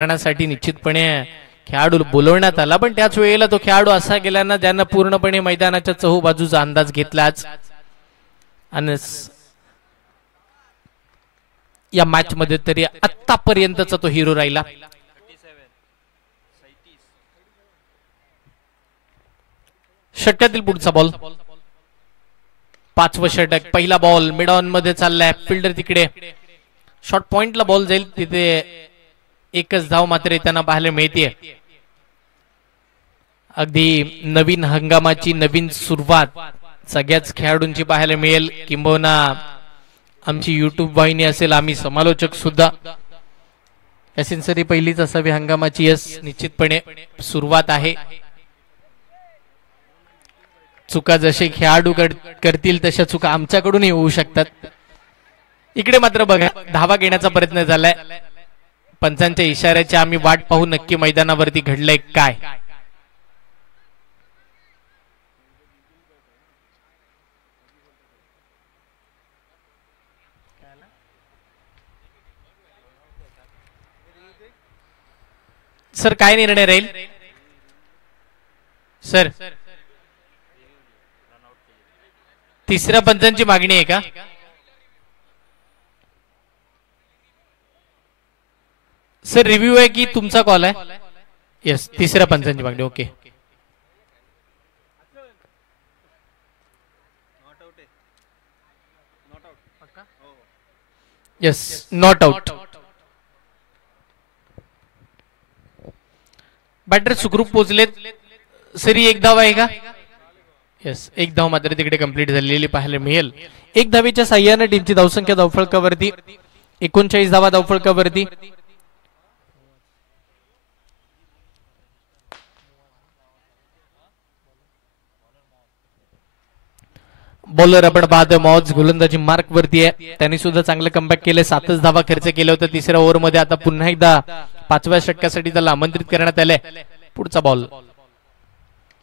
करण्यासाठी निश्चितपणे खेळाडू बोलवण्यात आला, पण त्याच वेळेला तो खेळाडू असा गेला ज्यानं पूर्णपणे मैदानाच्या चहूबाजूचा अंदाज घेतलाच आणि या मॅच मध्ये तरी आतापर्यंतचा तो हिरो राहिला. षटकातील पुढचा बॉल, पाचवं षटक, पहिला बॉल मिड ऑन मध्ये चाललाय. फिल्डर तिकडे शॉर्ट पॉइंटला बॉल जाईल, तिथे एकच धाव मात्र त्यांना पाहायला मिळते. अगदी नवीन हंगामाची नवीन सुरुवात सगळ्याच खेळाडूंची पाहायला मिळेल, किंबहुना आमची युट्यूब वाहिनी असेल, आम्ही समालोचक सुद्धा. सरी पहिलीच असावी हंगामाची. यस, निश्चितपणे सुरुवात आहे. चुका जसे खेळाडू करतील तशा चुका आमच्याकडूनही होऊ शकतात. इकडे मात्र बघा, धावा घेण्याचा प्रयत्न झालाय. पंचांच्या इशाऱ्याची आम्ही वाट पाहू नक्की मैदानावरती घडलंय काय. सर काय निर्णय राहील सर? तिसऱ्या पंचांची मागणी आहे का? सर रिव्ह्यू आहे की तुमचा कॉल आहे? यस, तिसऱ्या पंचांची मागणी. Okay, yes, not out. Batter सुखरूप पोहोचलेत. सरी एक धाव आहे का? यस, एक धाव मात्र तिकडे कंप्लीट झालेली पाहायला मिळेल. एक धावेच्या साह्याने टीमची धावसंख्या धावफलकावरती 39 धावा धावफलकावरती. बॉलर आपण पाहतोय मॉज गोलंदाजी मार्क वरती आहे. त्यांनी सुद्धा चांगलं कमबॅक केलं, 7च धावा खर्च केलं होतं तिसऱ्या ओव्हर मध्ये. आता पुन्हा एकदा 5व्या षटकासाठी त्याला आमंत्रित करण्यात आलंय. पुढचा बॉल,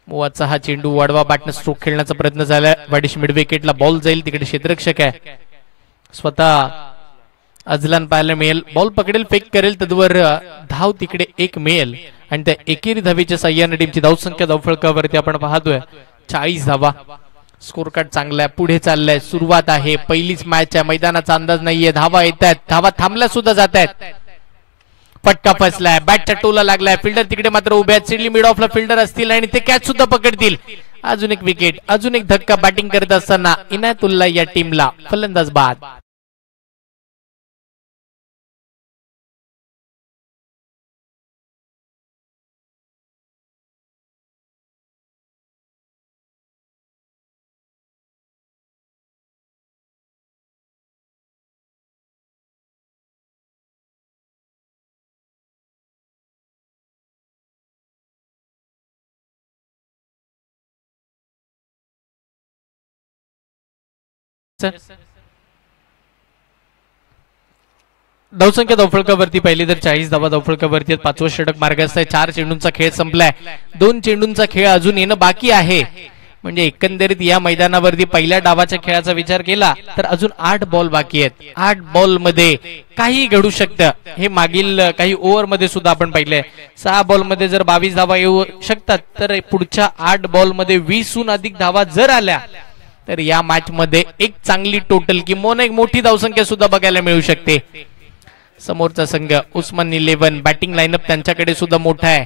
मोवाचा हा चेंडू वाढवा बॅटने स्ट्रोक खेळण्याचा प्रयत्न झाला. वाडिश मिड विकेटला बॉल जाईल, तिकडे क्षेत्ररक्षक आहे स्वतः अजलान पाहायला मिळेल. बॉल पकडेल, फेक करेल, तद्वर धाव तिकडे एक मिळेल आणि त्या एकेरी धावेच्या साह्याने टीमची धावसंख्या धावफलकावरती आपण पाहतोय 40 धावा. स्कोर कार्ड चांगला आहे, पुढे चाललंय. सुरुवात आहे, पहिलीच मॅच आहे, मैदानाचा अंदाज नाहीये. धावा येत आहेत, धावा थांबल्या सुद्धा जात आहेत. फटका फसलाय, बॅटच्या टोला लागलाय. फिल्डर तिकडे मात्र उभे आहेत. सिडली मिड ऑफला फिल्डर असतील आणि ते कॅच सुद्धा पकडतील. अजून एक विकेट, अजून एक धक्का. बॅटिंग करत असताना इनायतुल्ला या टीमला फलंदाज बाद. धावसंख्या धावफलकावरती पहिली तर 40 धावा धावफलकावरती. 5वं षटक मार्गस्थ आहे. 4 चेंडूंचा खेळ संपलाय, 2 चेंडूंचा खेळ अजून येणं बाकी आहे. म्हणजे एकंदरीत या मैदानावरती पहिल्या डावाच्या खेळाचा विचार केला तर अजून 8 बॉल बाकी आहेत. 8 बॉल मध्ये काही घडू शकतं. हे मागील काही ओव्हर मध्ये सुद्धा आपण पाहिलंय. 6 बॉल मध्ये जर 22 धावा येऊ शकतात, तर पुढच्या 8 बॉल मध्ये 20हून अधिक धावा जर आल्या तर या मॅच मध्ये एक चांगली टोटल किंवा एक मोठी धावसंख्या सुद्धा बघायला मिळू शकते. समोरचा संघ उस्मान 11 बॅटिंग लाईनअप त्यांच्याकडे सुद्धा मोठा आहे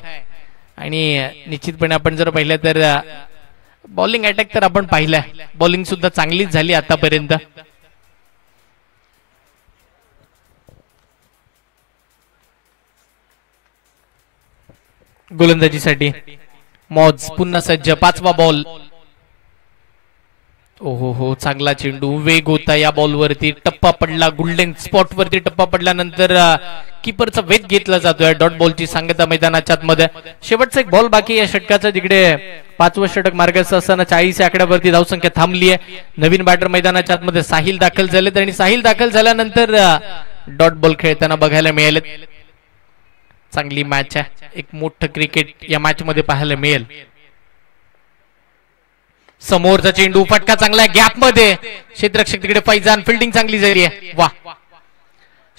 आणि निश्चितपणे आपण जर पाहिलं तर बॉलिंग अटॅक तर आपण पाहिलाय, बॉलिंग सुद्धा चांगलीच झाली आतापर्यंत. गोलंदाजीसाठी मॉज पुन्हा सज्ज. 5वा बॉल. ओहो हो, चांगला चेंडू, वेग होता या बॉल वरती. टप्पा पडला, गोल्डन स्पॉट वरती टप्पा पडल्यानंतर कीपरचा वेध घेतला जातोय. डॉट बॉलची सांगता मैदानाच्या आतमध्ये. शेवटचा एक बॉल बाकी या षटकाचा, जिकडे 5वं षटक मार्गस्थ असताना 40 या आकड्यावरती धावसंख्या थांबली आहे. नवीन बॅटर मैदानाच्या आतमध्ये साहिल दाखल झालेत आणि साहिल दाखल झाल्यानंतर डॉट बॉल खेळताना बघायला मिळाले. चांगली मॅच आहे, एक मोठं क्रिकेट या मॅच मध्ये पाहायला मिळेल. समोरचा चेंडू, फटका चांगला आहे गॅप मध्ये. क्षेत्ररक्षक तिकडे फैजान, फिल्डिंग चांगली झाली आहे. वा,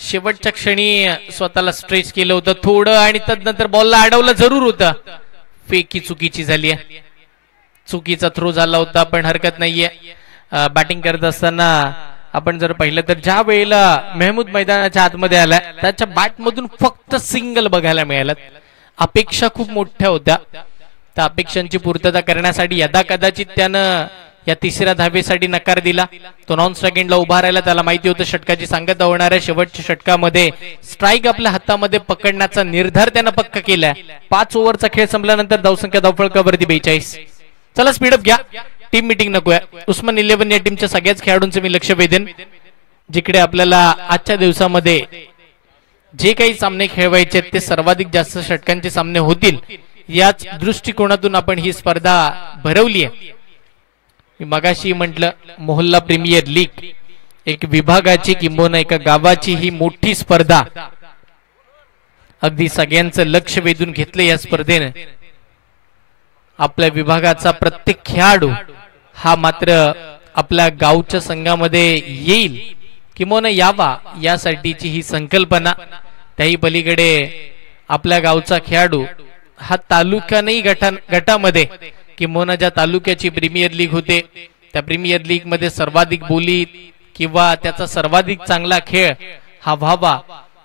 शेवटच्या क्षणी स्वतःला स्ट्रेच केलं होतं थोडं आणि तदनंतर बॉलला अडवलं जरूर होतं. फेकी चुकीची झाली आहे, चुकीचा थ्रो झाला होता, पण हरकत नाहीये. बॅटिंग करत असताना आपण जर पाहिलं तर ज्या वेळेला मेहमूद मैदानाच्या आतमध्ये आलाय त्याच्या बॅटमधून फक्त सिंगल बघायला मिळालं. अपेक्षा खूप मोठ्या होत्या, त्या अपेक्षांची पूर्तता करण्यासाठी यदा कदाचित त्यानं या तिसऱ्या धावेसाठी नकार दिला. तो नॉन स्ट्रायकिंगला उभा राहिला, त्याला माहिती होतं षटकाची सांगता होणार आहे. शेवटच्या षटकामध्ये स्ट्राईक आपल्या हातामध्ये पकडण्याचा निर्धार त्यानं पक्का केलाय. 5 ओव्हरचा खेळ संपल्यानंतर धावसंख्या धावफलकावरती 42. चला स्पीडअप घ्या, टीम मीटिंग नकोय. उस्मान 11 या टीमच्या सगळ्याच खेळाडूंचे मी लक्ष वेधेन. जिकडे आपल्याला आजच्या दिवसामध्ये जे काही सामने खेळवायचे ते सर्वाधिक जास्त षटकांचे सामने होतील याच दृष्टिकोनातून आपण ही स्पर्धा भरवली आहे. मी मगाशी म्हटलं मोहल्ला प्रीमियर लीग एक विभागाची किंबहुना एका गावाची ही मोठी स्पर्धा, अगदी सगळ्यांचं लक्ष वेधून घेतलं या स्पर्धेने. आपल्या विभागाचा प्रत्येक खेळाडू हा मात्र आपल्या गावच्या संघामध्ये येईल किंवा यावा यासाठीची ही संकल्पना. त्याही पलीकडे आपल्या गावचा खेळाडू हा तालुक्यानेही गटामध्ये किंवा ज्या तालुक्याची प्रीमियर लीग होते त्या प्रीमियर लीग मध्ये सर्वाधिक बोली किंवा त्याचा सर्वाधिक चांगला खेळ हा व्हावा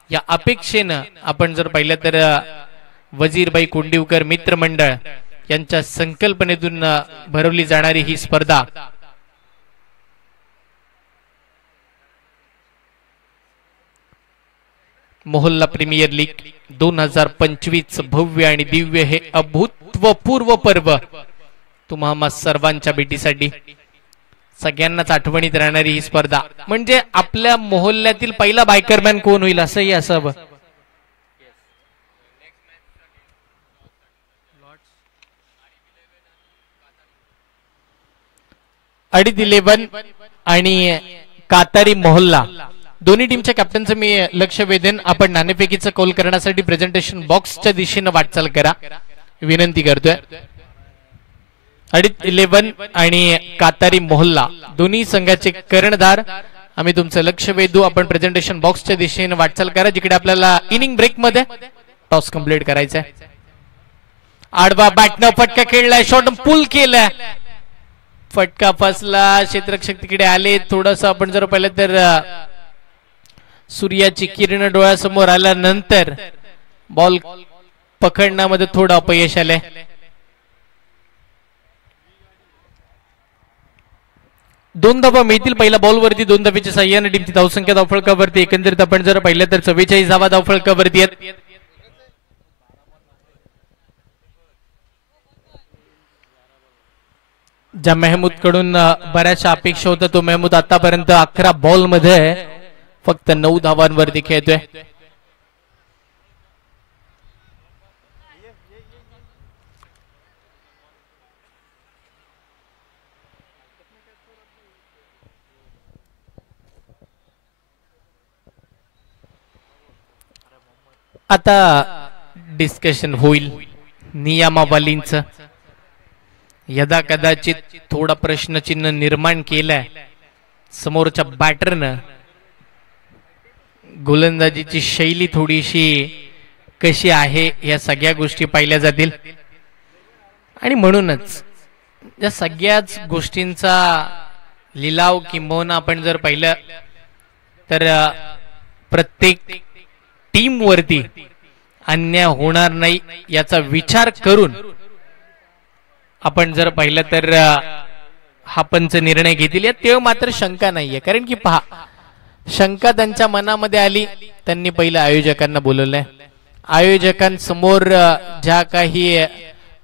या अपेक्षेनं आपण जर पाहिलं तर वजीरबाई कोंडिवकर मित्रमंडळ यांच्या संकल्पनेतून भरवली जाणारी ही स्पर्धा मोहल्ला प्रीमियर लीग 2025 भव्य आणि दिव्य हे अभूतपूर्व पर्व तुम्हा सर्वांच्या भेटीसाठी सगळ्यांनाच आठवणीत राहणारी ही स्पर्धा. म्हणजे आपल्या मोहल्ल्यातील पहिला बायकरमॅन कोण होईल असंही असावं. अडीद 11 आणि कातारी मोहल्ला दोन्ही टीमच्या कॅप्टनचं मी लक्ष वेधेन. आपण नाणेफेकीचं कॉल करण्यासाठी प्रेझेंटेशन बॉक्सच्या दिशेने वाटचाल करा विनंती करतोय. अडीद 11 आणि कातारी मोहल्ला दोन्ही संघाचे कर्णधार आम्ही तुमचं लक्ष वेधू. आपण प्रेझेंटेशन बॉक्सच्या दिशेने वाटचाल करा जिकडे आपल्याला इनिंग ब्रेक मध्ये टॉस कंप्लीट करायचा आहे. आडवा बॅटनं फटका खेळलाय, शॉट पुल केलाय, फटका फसला, क्षेत्ररक्षक तिकडे आले. थोडस आपण जर पाहिलं तर सूर्याची किरण डोळ्यासमोर आल्यानंतर बॉल पकडण्यामध्ये थोडं अपयश आलंय. दोन धावा मिळतील पहिल्या बॉलवरती. 2 धावेच्या साह्याने टीमची धावसंख्या धावफलकावरती एकंदरीत आपण जर पाहिलं तर 44 धावा धावफलकावरती आहेत. ज्या मेहमूद कडून बऱ्याचशा अपेक्षा होत्या तो मेहमूद आतापर्यंत 11 बॉल मध्ये फक्त 9 धावांवरती खेळतोय. आता डिस्कशन होईल नियमावलींचं. यदा कदाचित थोडा प्रश्नचिन्ह निर्माण केलाय समोरच्या बॅटरनं. गोलंदाजीची शैली थोडीशी कशी आहे या सगळ्या गोष्टी पाहिल्या जातील आणि म्हणूनच या सगळ्याच गोष्टींचा लिलाव किंबहुना आपण जर पाहिलं तर प्रत्येक टीम वरती अन्याय होणार नाही याचा विचार करून आपण जर पाहिलं तर हा पंच निर्णय घेतील यात तेव्हा मात्र शंका नाहीये. कारण की पहा, शंका त्यांच्या मनामध्ये आली, त्यांनी पहिल्या आयोजकांना बोलवलंय. आयोजकांसमोर ज्या काही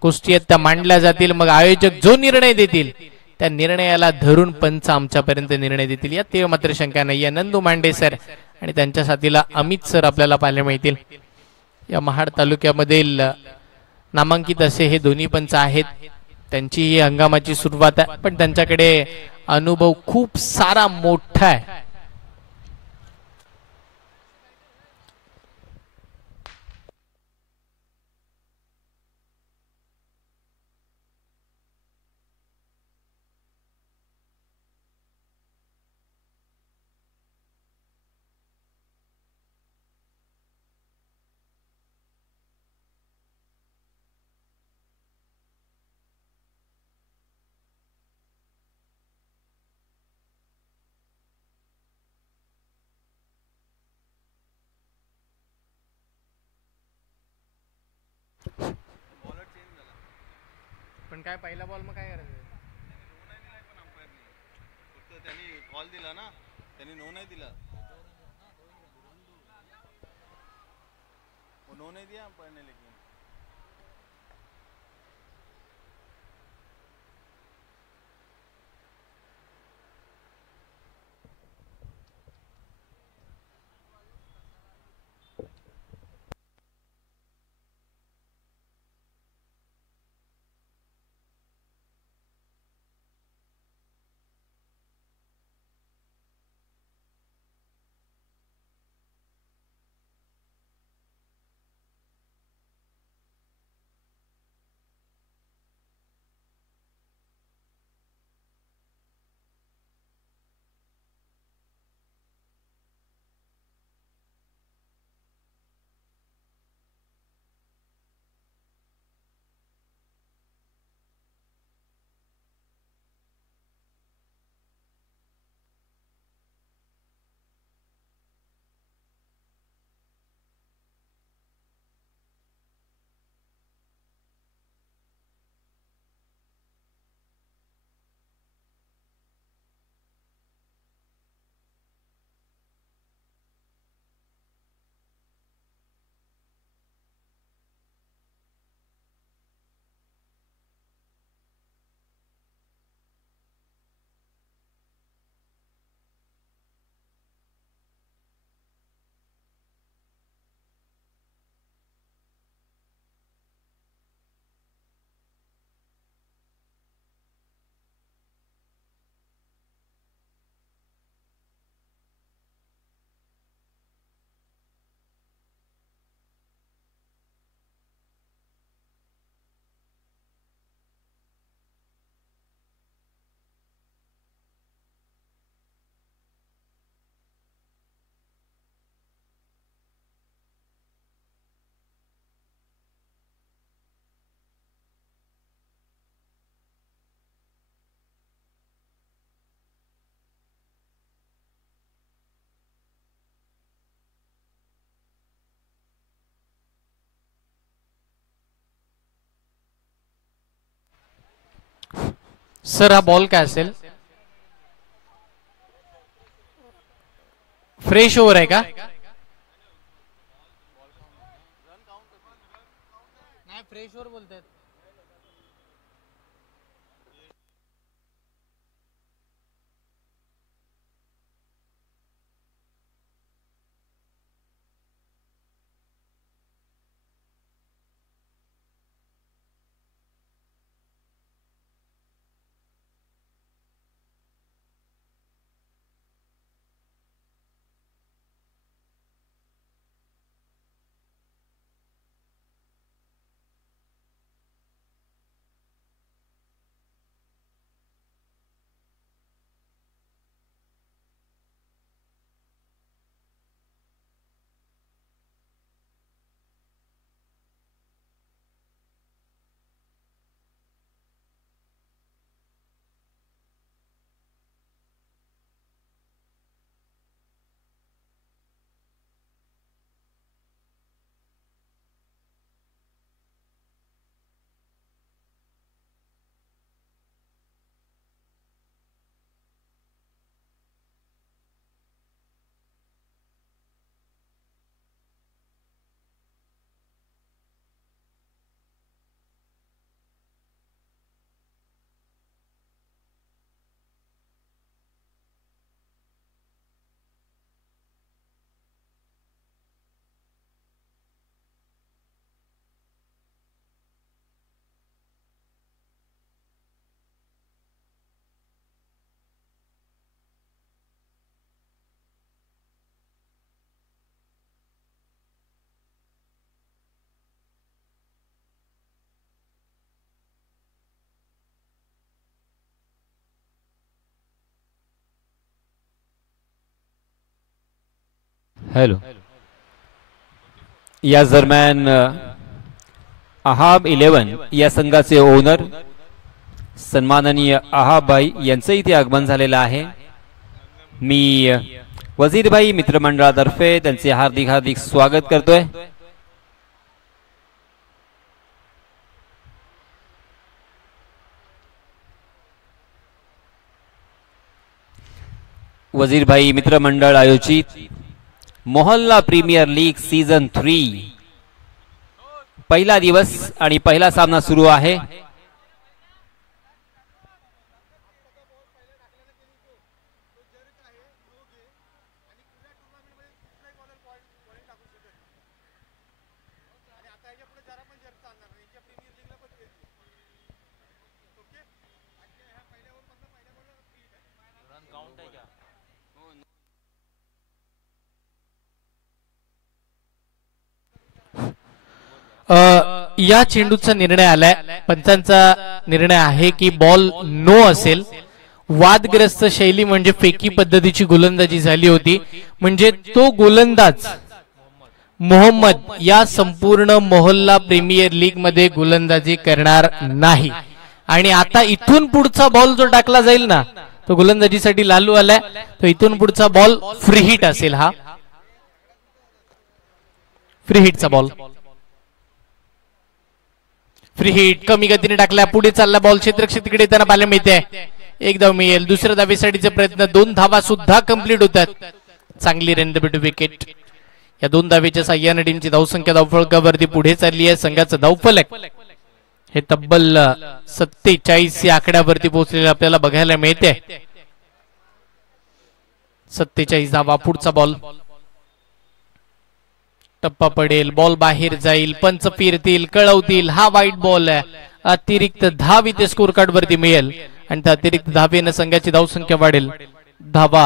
गोष्टी आहेत त्या मांडल्या जातील, मग आयोजक जो निर्णय देतील त्या निर्णयाला धरून पंच आमच्यापर्यंत निर्णय देतील यात तेव्हा मात्र शंका नाहीये. नंदू मांडे सर आणि त्यांच्या साथीला अमित सर आपल्याला पाहायला मिळतील. या महाड तालुक्यामधील नामांकित असे हे दोन्ही पंच आहेत. त्यांची ही हंगामाची सुरुवात आहे, पण त्यांच्याकडे अनुभव खूप सारा मोठा आहे. पण काय पहिला बॉल मग काय करायचं? त्यांनी कॉल दिला ना, त्यांनी नो नाही दिला, नो नहीं दिया अंपायर ने. लेकिन सर हा बॉल काय असेल? फ्रेश ओव्हर आहे का? नाही, फ्रेश ओव्हर बोलतात. हॅलो. या दरम्यान अहाब 11 या संघाचे ओनर सन्माननीय अहाबाई यांचं इथे आगमन झालेलं आहे. मी वजीरभाई मित्रमंडळातर्फे त्यांचे हार्दिक हार्दिक स्वागत करतोय. वजीरभाई मित्रमंडळ आयोजित मोहल्ला प्रीमियर लीग सीझन 3 पहिला दिवस आणि पहिला सामना सुरू आहे. या चेंडूचा निर्णय आलाय. पंचांचा निर्णय आहे की बॉल नो असेल. वादग्रस्त शैली म्हणजे फेकी पद्धतीची गोलंदाजी झाली होती. म्हणजे तो गोलंदाज मोहम्मद या संपूर्ण मोहल्ला प्रीमियर लीग मध्ये गोलंदाजी करणार नाही. आणि आता इथून पुढचा बॉल जो टाकला जाईल ना तो गोलंदाजीसाठी लालू आलाय. तो इथून पुढचा बॉल फ्री हिट असेल. हा फ्री हिटचा बॉल. फ्री हिट कमी गतीने टाकला. पुढे चालला बॉल. क्षेत्ररक्षकाकडे येताना पाहायला मिळते. एक धाव मिळेल. दुसऱ्या धावेसाठीचे प्रयत्न. 2 धावा सुद्धा कंप्लीट होतात. चांगली रन विकेट. या 2 धावेच्या साह्याने टीमची धावसंख्या धावफलकावरती पुढे चालली आहे. संघाचं धावफलक हे तब्बल 47 या आकड्यावरती पोहोचलेले आपल्याला बघायला मिळते. 47 धावा. पुढचा बॉल. टप्पा पडेल. बॉल बाहेर जाईल. पंच फिरतील. कळवतील. हा वाईट बॉल आहे. अतिरिक्त धाव इथे स्कोर कार्ड वरती मिळेल आणि त्या अतिरिक्त धावेनं संघाची धावसंख्या वाढेल. धावा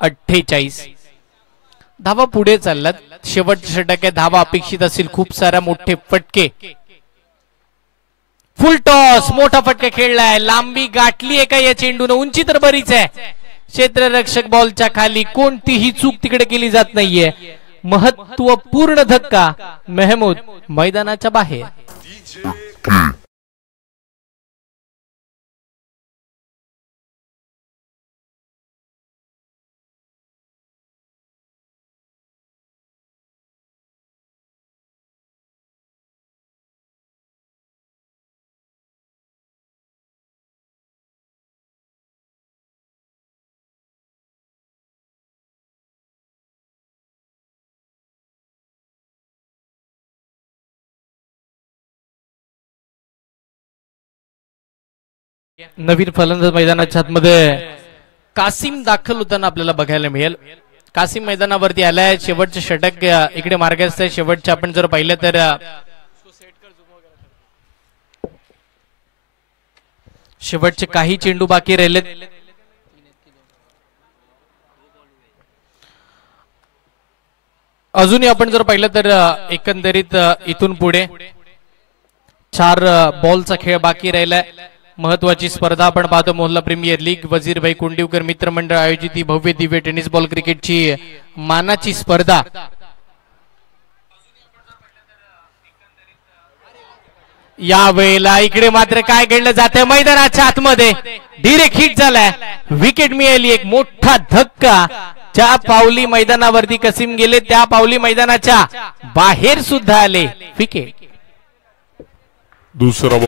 48. धावा पुढे चालल्यात. शेवटच्या षटकात धावा अपेक्षित असतील. खूप साऱ्या मोठे फटके. फुल टॉस. मोठा फटका खेळलाय. लांबी गाठली आहे का या चेंडून. उंची तर बरीच आहे. क्षेत्ररक्षक बॉलच्या खाली. कोणतीही चूक तिकडे केली जात नाहीये. महत्वपूर्ण धक्का. मेहमूद मैदानाच्या बाहेर. नवीन फलंदाज मैदानाच्या आतमध्ये कासिम दाखल होताना आपल्याला बघायला मिळेल. कासिम मैदानावरती आलाय. शेवटचे षटक इकडे मार्गस्थ आहे. शेवटचे आपण जर पाहिलं तर शेवटचे काही चेंडू बाकी राहिलेत. अजूनही आपण जर पाहिलं तर एकंदरीत इथून पुढे 4 बॉलचा खेळ बाकी राहिलाय. महत्वाची स्पर्धा आपण पाहतो. मोहल्ला प्रीमियर लीग वजीरभाई कुंडीवकर मित्रमंडळ आयोजित ही भव्य दिव्य टेनिस बॉल क्रिकेटची मानाची स्पर्धा. यावेळेला इकडे मात्र काय घडलं जातंय मैदानाच्या आतमध्ये. डिरेक्ट हिट झालाय. विकेट मिळाली. एक मोठा धक्का. ज्या पावली मैदानावरती कसीम गेले त्या पावली मैदानाच्या बाहेर सुद्धा आले. विकेट. दुसरा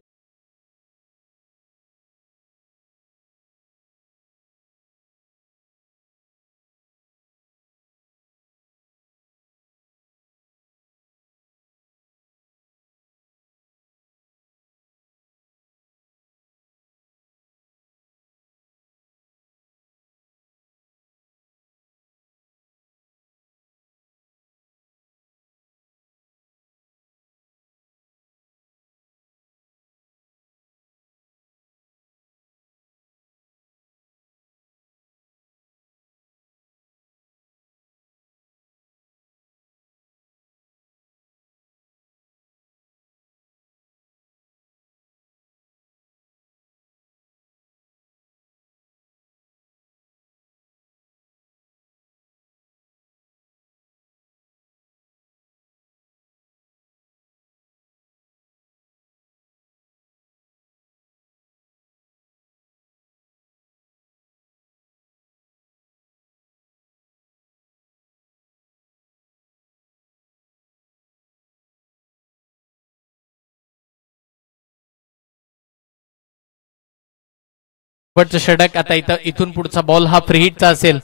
शेवटचं षटक. आता इथून पुढचा बॉल हा फ्री हिटचा असेल.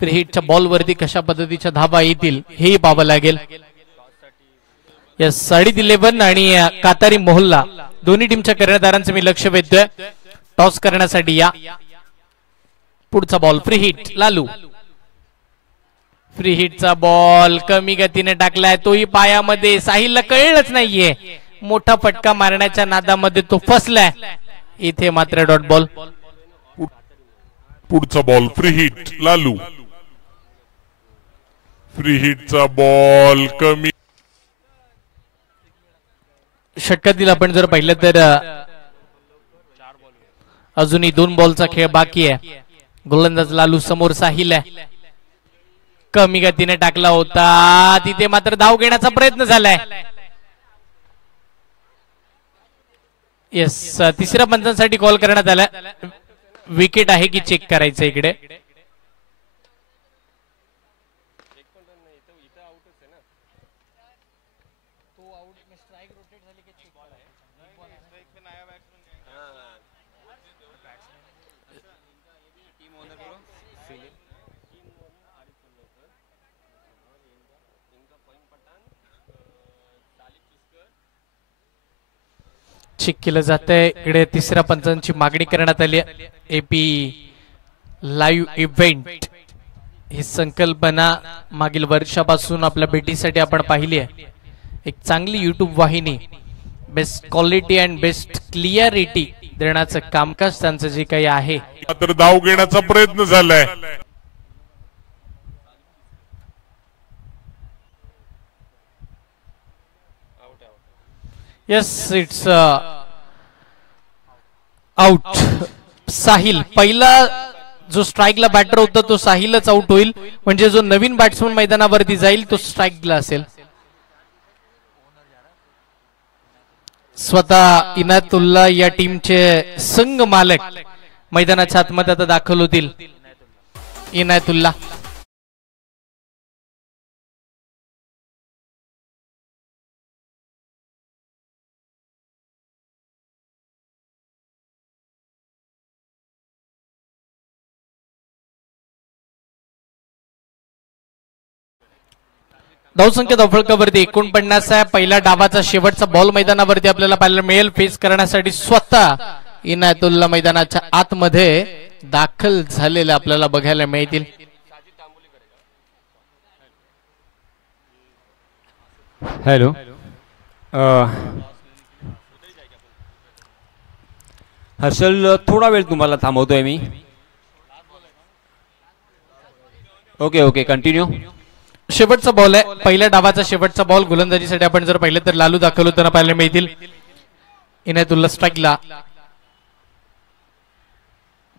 फ्री हिटच्या बॉलवरती कशा पद्धतीच्या धावा येतील हेही पाहावं लागेल. यस, 11 आणि कातारी मोहल्ला दोन्ही टीमच्या कर्णधारांचं मी लक्ष वेधतोय टॉस करण्यासाठी. या पुढचा बॉल फ्री हिट लालू. फ्री हिटचा बॉल कमी गतीने टाकलाय, तोही पायामध्ये. साहिलला कळलंच नाहीये, मोठा फटका मारण्याच्या नादामध्ये तो फसलाय. इथे मात्र डॉट बॉल. पुढचा बॉल फ्री हिट लालू. फ्री हिटचा बॉल कमी. षटकातील आपण जर पाहिलं तर अजूनही 2 बॉलचा खेळ बाकी आहे. गोलंदाज लालू समोर साहिल आहे. कमी गतीने टाकला होता, तिथे मात्र धाव घेण्याचा प्रयत्न झालाय. येस, तिसऱ्या पंचांसाठी कॉल करण्यात आला. विकेट आहे की चेक करायचं इकडे. चेक केलं जात आहे इकडे. तिसऱ्या पंचांची मागणी करण्यात आली आहे. एपी लाईव्ह इव्हेंट ही संकल्पना मागील वर्षापासून आपल्या भेटीसाठी आपण पाहिली आहे. एक चांगली युट्यूब वाहिनी, best quality and best clarity देण्याचं कामकाज त्यांचं जे काही आहे. तर धाव घेण्याचा प्रयत्न झालाय. Yes, it's out. साहिल पहिला जो स्ट्राईकला बॅटर होता तो साहिलच आउट होईल, म्हणजे जो नवीन बॅट्समन मैदानावरती जाईल तो स्ट्राईकला असेल. स्वतः इनायतुल्ला या टीमचे संघ मालक मैदानाच्या आतमध्ये आता दाखल होतील. इनायतुल्ला धावसंख्या धावफलकावरती 49 आहे. पहिल्या डावाचा शेवटचा बॉल मैदानावरती आपल्याला पाहायला मिळेल. फेस करण्यासाठी स्वतः इनायतुल्ला मैदानाच्या आतमध्ये दाखल झालेले आपल्याला बघायला मिळतील. हॅलो, हर्षल थोडा वेळ तुम्हाला थांबवतोय मी. Okay okay, continue. शेवटचा बॉल आहे, पहिल्या डावाचा शेवटचा बॉल. गोलंदाजीसाठी आपण जर पाहिलं तर लालू दाखल होताना पाहायला मिळतील. इनायतुल्ला स्ट्राईकला.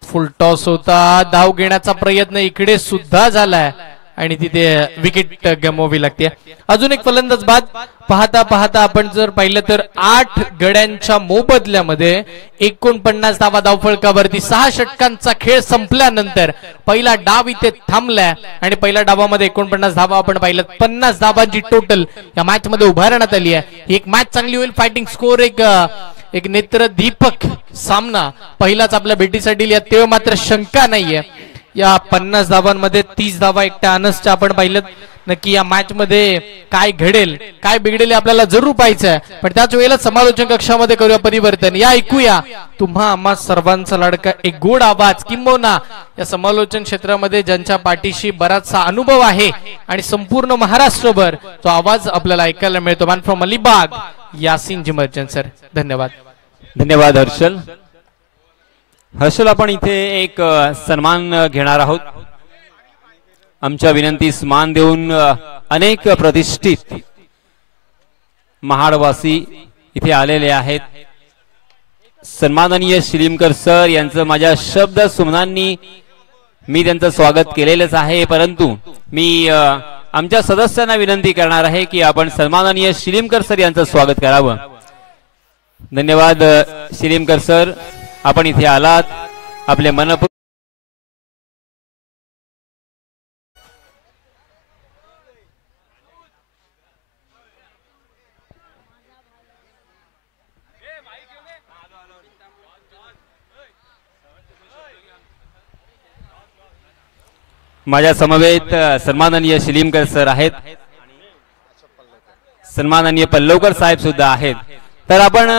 फुल टॉस होता, धाव घेण्याचा प्रयत्न इकडे सुद्धा झालाय आणि तिथे विकेट गमवावी लागते. अजून एक फलंदाज बाद. पाहता पाहता आपण जर पाहिलं तर 8 गड्यांच्या मोबदल्यामध्ये 49 धावा धावफलकावरती. 6 षटकांचा खेळ संपल्यानंतर पहिला डाव इथे थांबलाय आणि पहिल्या डावामध्ये 49 धावा आपण पाहिलं. 50 धावांची टोटल या मॅच मध्ये उभारण्यात आली आहे. ही एक मॅच चांगली होईल. फायटिंग स्कोर, एक नेत्रदीपक सामना पहिलाच आपल्या भेटीसाठी. तेव्हा मात्र शंका नाहीये, या 50 धावांमध्ये 30 धावा एकट्या अनसच्या आपण पाहिलं. नक्की या मॅच मध्ये काय घडेल काय बिघडेल आपल्याला जरूर पाहायचंय. पण त्याच वेळेला समालोचन कक्षामध्ये करूया परिवर्तन. या ऐकूया तुम्हा आम्हा सर्वांचा लाडका एक गोड आवाज, किंबहुना या समालोचन क्षेत्रामध्ये ज्यांच्या पाठीशी बराचसा अनुभव आहे आणि संपूर्ण महाराष्ट्रभर तो आवाज आपल्याला ऐकायला मिळतो. मॅन फ्रॉम अलिबाग, यासिन जिमर्जन सर. धन्यवाद. धन्यवाद हर्षल. हर्षल, आपण इथे एक सन्मान घेणार आहोत. आमच्या विनंतीस मान देऊन अनेक प्रतिष्ठित महाडवासी इथे आलेले आहेत. सन्माननीय शिलीमकर सर यांचं माझ्या शब्द सुमनांनी मी त्यांचं स्वागत केलेलंच आहे, परंतु मी आमच्या सदस्यांना विनंती करणार आहे की आपण सन्माननीय शिलीमकर सर यांचं स्वागत करावं. धन्यवाद शिलीमकर सर, आपण इथे आलात. आपले मनपूर्वक माझ्या समवेत सन्माननीय शिलीमकर सर आहेत, सन्माननीय पल्लवकर साहेब सुद्धा आहेत. तर आपण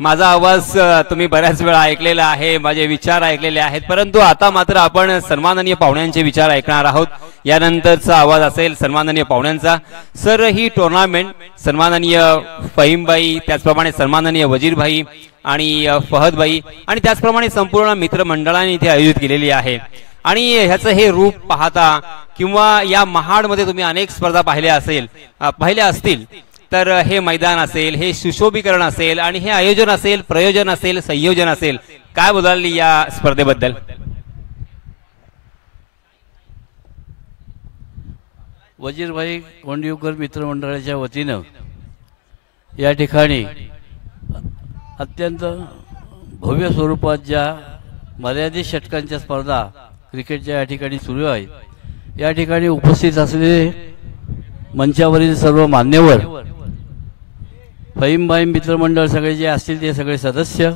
माझा आवाज तुम्ही बऱ्याच वेळा ऐकलेला आहे, माझे विचार ऐकलेले आहेत, परंतु आता मात्र आपण सन्माननीय पाहुण्यांचे विचार ऐकणार आहोत. यानंतरचा आवाज असेल सन्माननीय पाहुण्यांचा. सर, ही टुर्नामेंट सन्माननीय फहीमबाई, त्याचप्रमाणे सन्माननीय वजीरभाई आणि फहदबाई आणि त्याचप्रमाणे संपूर्ण मित्रमंडळाने इथे आयोजित केलेली आहे. आणि ह्याचं हे रूप पाहता किंवा या महाडमध्ये तुम्ही अनेक स्पर्धा पाहिल्या असतील, तर हे मैदान असेल, हे सुशोभीकरण असेल आणि हे आयोजन असेल, प्रयोजन असेल, संयोजन असेल, काय बोलाल या स्पर्धेबद्दल? वजीरभाई कोंडीवकर मित्रमंडळाच्या वतीनं या ठिकाणी अत्यंत भव्य स्वरूपात ज्या मर्यादित षटकांच्या स्पर्धा क्रिकेटच्या या ठिकाणी सुरू आहेत, या ठिकाणी उपस्थित असलेले मंचावरील सर्व मान्यवर, फहीमबाई मित्रमंडळ सगळे जे असतील ते सगळे सदस्य,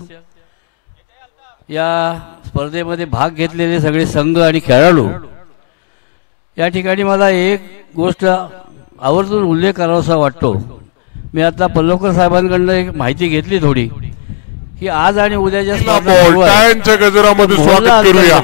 या स्पर्धेमध्ये भाग घेतलेले सगळे संघ आणि खेळाडू, या ठिकाणी मला एक गोष्ट आवर्जून उल्लेख करावासा वाटतो. मी आता पल्लवकर साहेबांकडून एक माहिती घेतली थोडी, की आज आणि उद्याच्या टाळ्यांच्या गजरामध्ये स्वागत करूया.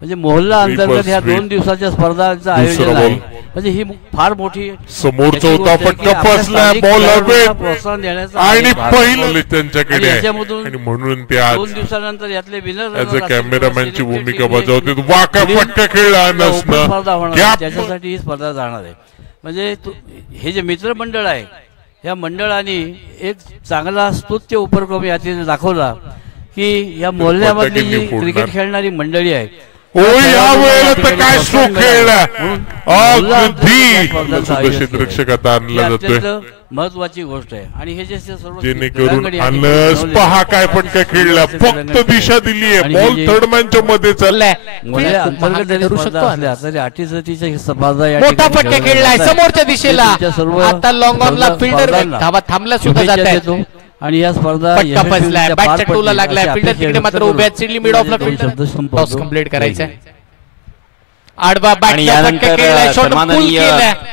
म्हणजे मोहल्ला अंतर्गत ह्या 2 दिवसाच्या स्पर्धांचं आयोजन आहे. म्हणजे ही फार मोठी समोरचा होता पट्टा फसला, बॉल प्रोत्साहन देण्याचा आणि पहिलं त्यांच्याकडे याच्यामधून आणि म्हणून ते आज 2 दिवसानंतर यातले विनर ॲज अ कॅमेरामॅनची भूमिका बजावते. वाका पट्टा खेळला नसणं स्पर्धा होणार, त्याच्यासाठी ही स्पर्धा जाणार आहे. म्हणजे हे जे मित्रमंडळ आहे, या मंडळाने एक चांगला स्तुत्य उपक्रम यातील दाखवला, की या मोहल्ल्यामधली जी क्रिकेट खेळणारी मंडळी आहे, या वेळेला तर काय स्ट्रोक खेळला, क्षेत्ररक्षक आता आणला जातोय. महत्वाची गोष्ट आहे. आणि हे जे सर्व जेणेकरून आणलं पहा काय पटका खेळला, फक्त दिशा दिली आहे, बॉल थर्डमॅनच्या मध्ये चाललाय. तरी अटीतटीच्या स्पर्धा मोठा फटका खेळलाय समोरच्या दिशेला. आता लॉंग ऑनला फिल्डर धावा थांबला सुद्धा जात आहे आणि या स्पर्धा लागलाय. फिल्डर तिकडे मात्र उभ्या चिडली, मिड ऑफला फिल्डर टॉस कंप्लीट करायचा. आडवा आणि यानंतर सन्माननीय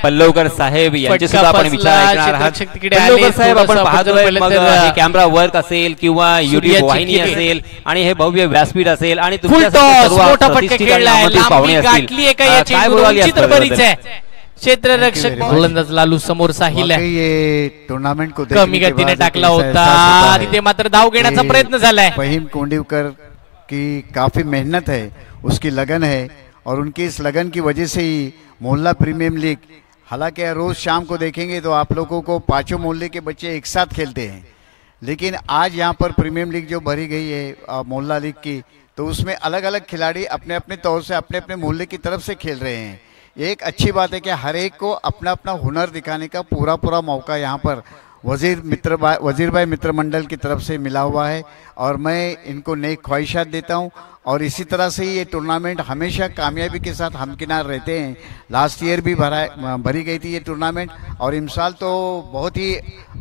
पल्लवकर साहेब यांचे सुद्धा आपण विचार ऐकणार आहात. पल्लवकर साहेब, आपण पाहतोय मग हे कॅमेरा वर्क असेल किंवा युट्यूब वाहिनी असेल आणि हे भव्य व्यासपीठ असेल आणि तुमच्या सर्व प्रतिष्ठित आणि नामांकित पाहुणे असतील, काय बोलाल या स्पर्धेबद्दल? क्षेत्ररक्षक गोलंदाज लालू समोर साहिल ये टूर्नामेंट को कमी गतीने टाकला होता, तिथे मात्र धाव घेण्याचा प्रयत्न झालाय. फहीम कोंडीवकर की काफी मेहनत है, उसकी लगन है और उनकी इस लगन की वजह से ही मोहल्ला प्रीमियम लीग, हालांकि रोज शाम को देखेंगे तो आप लोगों को 5 मोहल्ले के बच्चे एक साथ खेलते हैं, लेकिन आज यहाँ पर प्रीमियम लीग जो भरी गई है मोहल्ला लीग की, तो उसमें अलग अलग खिलाड़ी अपने अपने तौर से अपने अपने मोहल्ले की तरफ से खेल रहे हैं. एक अच्छी बात है कि हर एक को अपना अपना हुनर दिखाने का पूरा मौका यहाँ पर वजीरभाई मित्रमंडल की तरफ से मिला हुआ है और मैं इनको नई ख्वाहिशात देता हूँ. और इसी तरह से ये टूर्नामेंट हमेशा कामयाबी के साथ हमकिनार रहते हैं. लास्ट ईयर भी भरी गई थी ये टूर्नामेंट और इस साल तो बहुत ही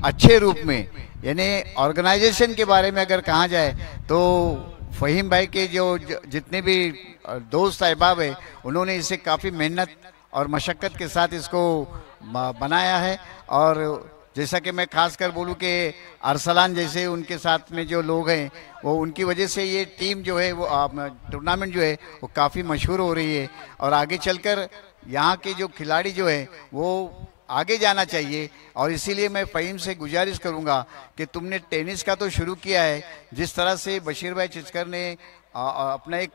अच्छे रूप में, यानी ऑर्गेनाइजेशन के बारे में अगर कहा जाए तो फहीम भाई के जो जितने भी दोस्त अहबाब है, उन्होंने इसे काफ़ी मेहनत और मशक्क़त के साथ इसको बनाया है. और जैसा कि मैं खास कर बोलूँ कि अरसलान जैसे उनके साथ में जो लोग हैं, वो उनकी वजह से ये टीम जो है वो टूर्नामेंट जो है वो काफ़ी मशहूर हो रही है और आगे चलकर यहाँ के जो खिलाड़ी जो है वो आगे जाना चाहिए. और इसीलिए मैं फहीम से गुजारिश करूँगा कि तुमने टेनिस का तो शुरू किया है, जिस तरह से बशीर भाई चिचकर ने अपना एक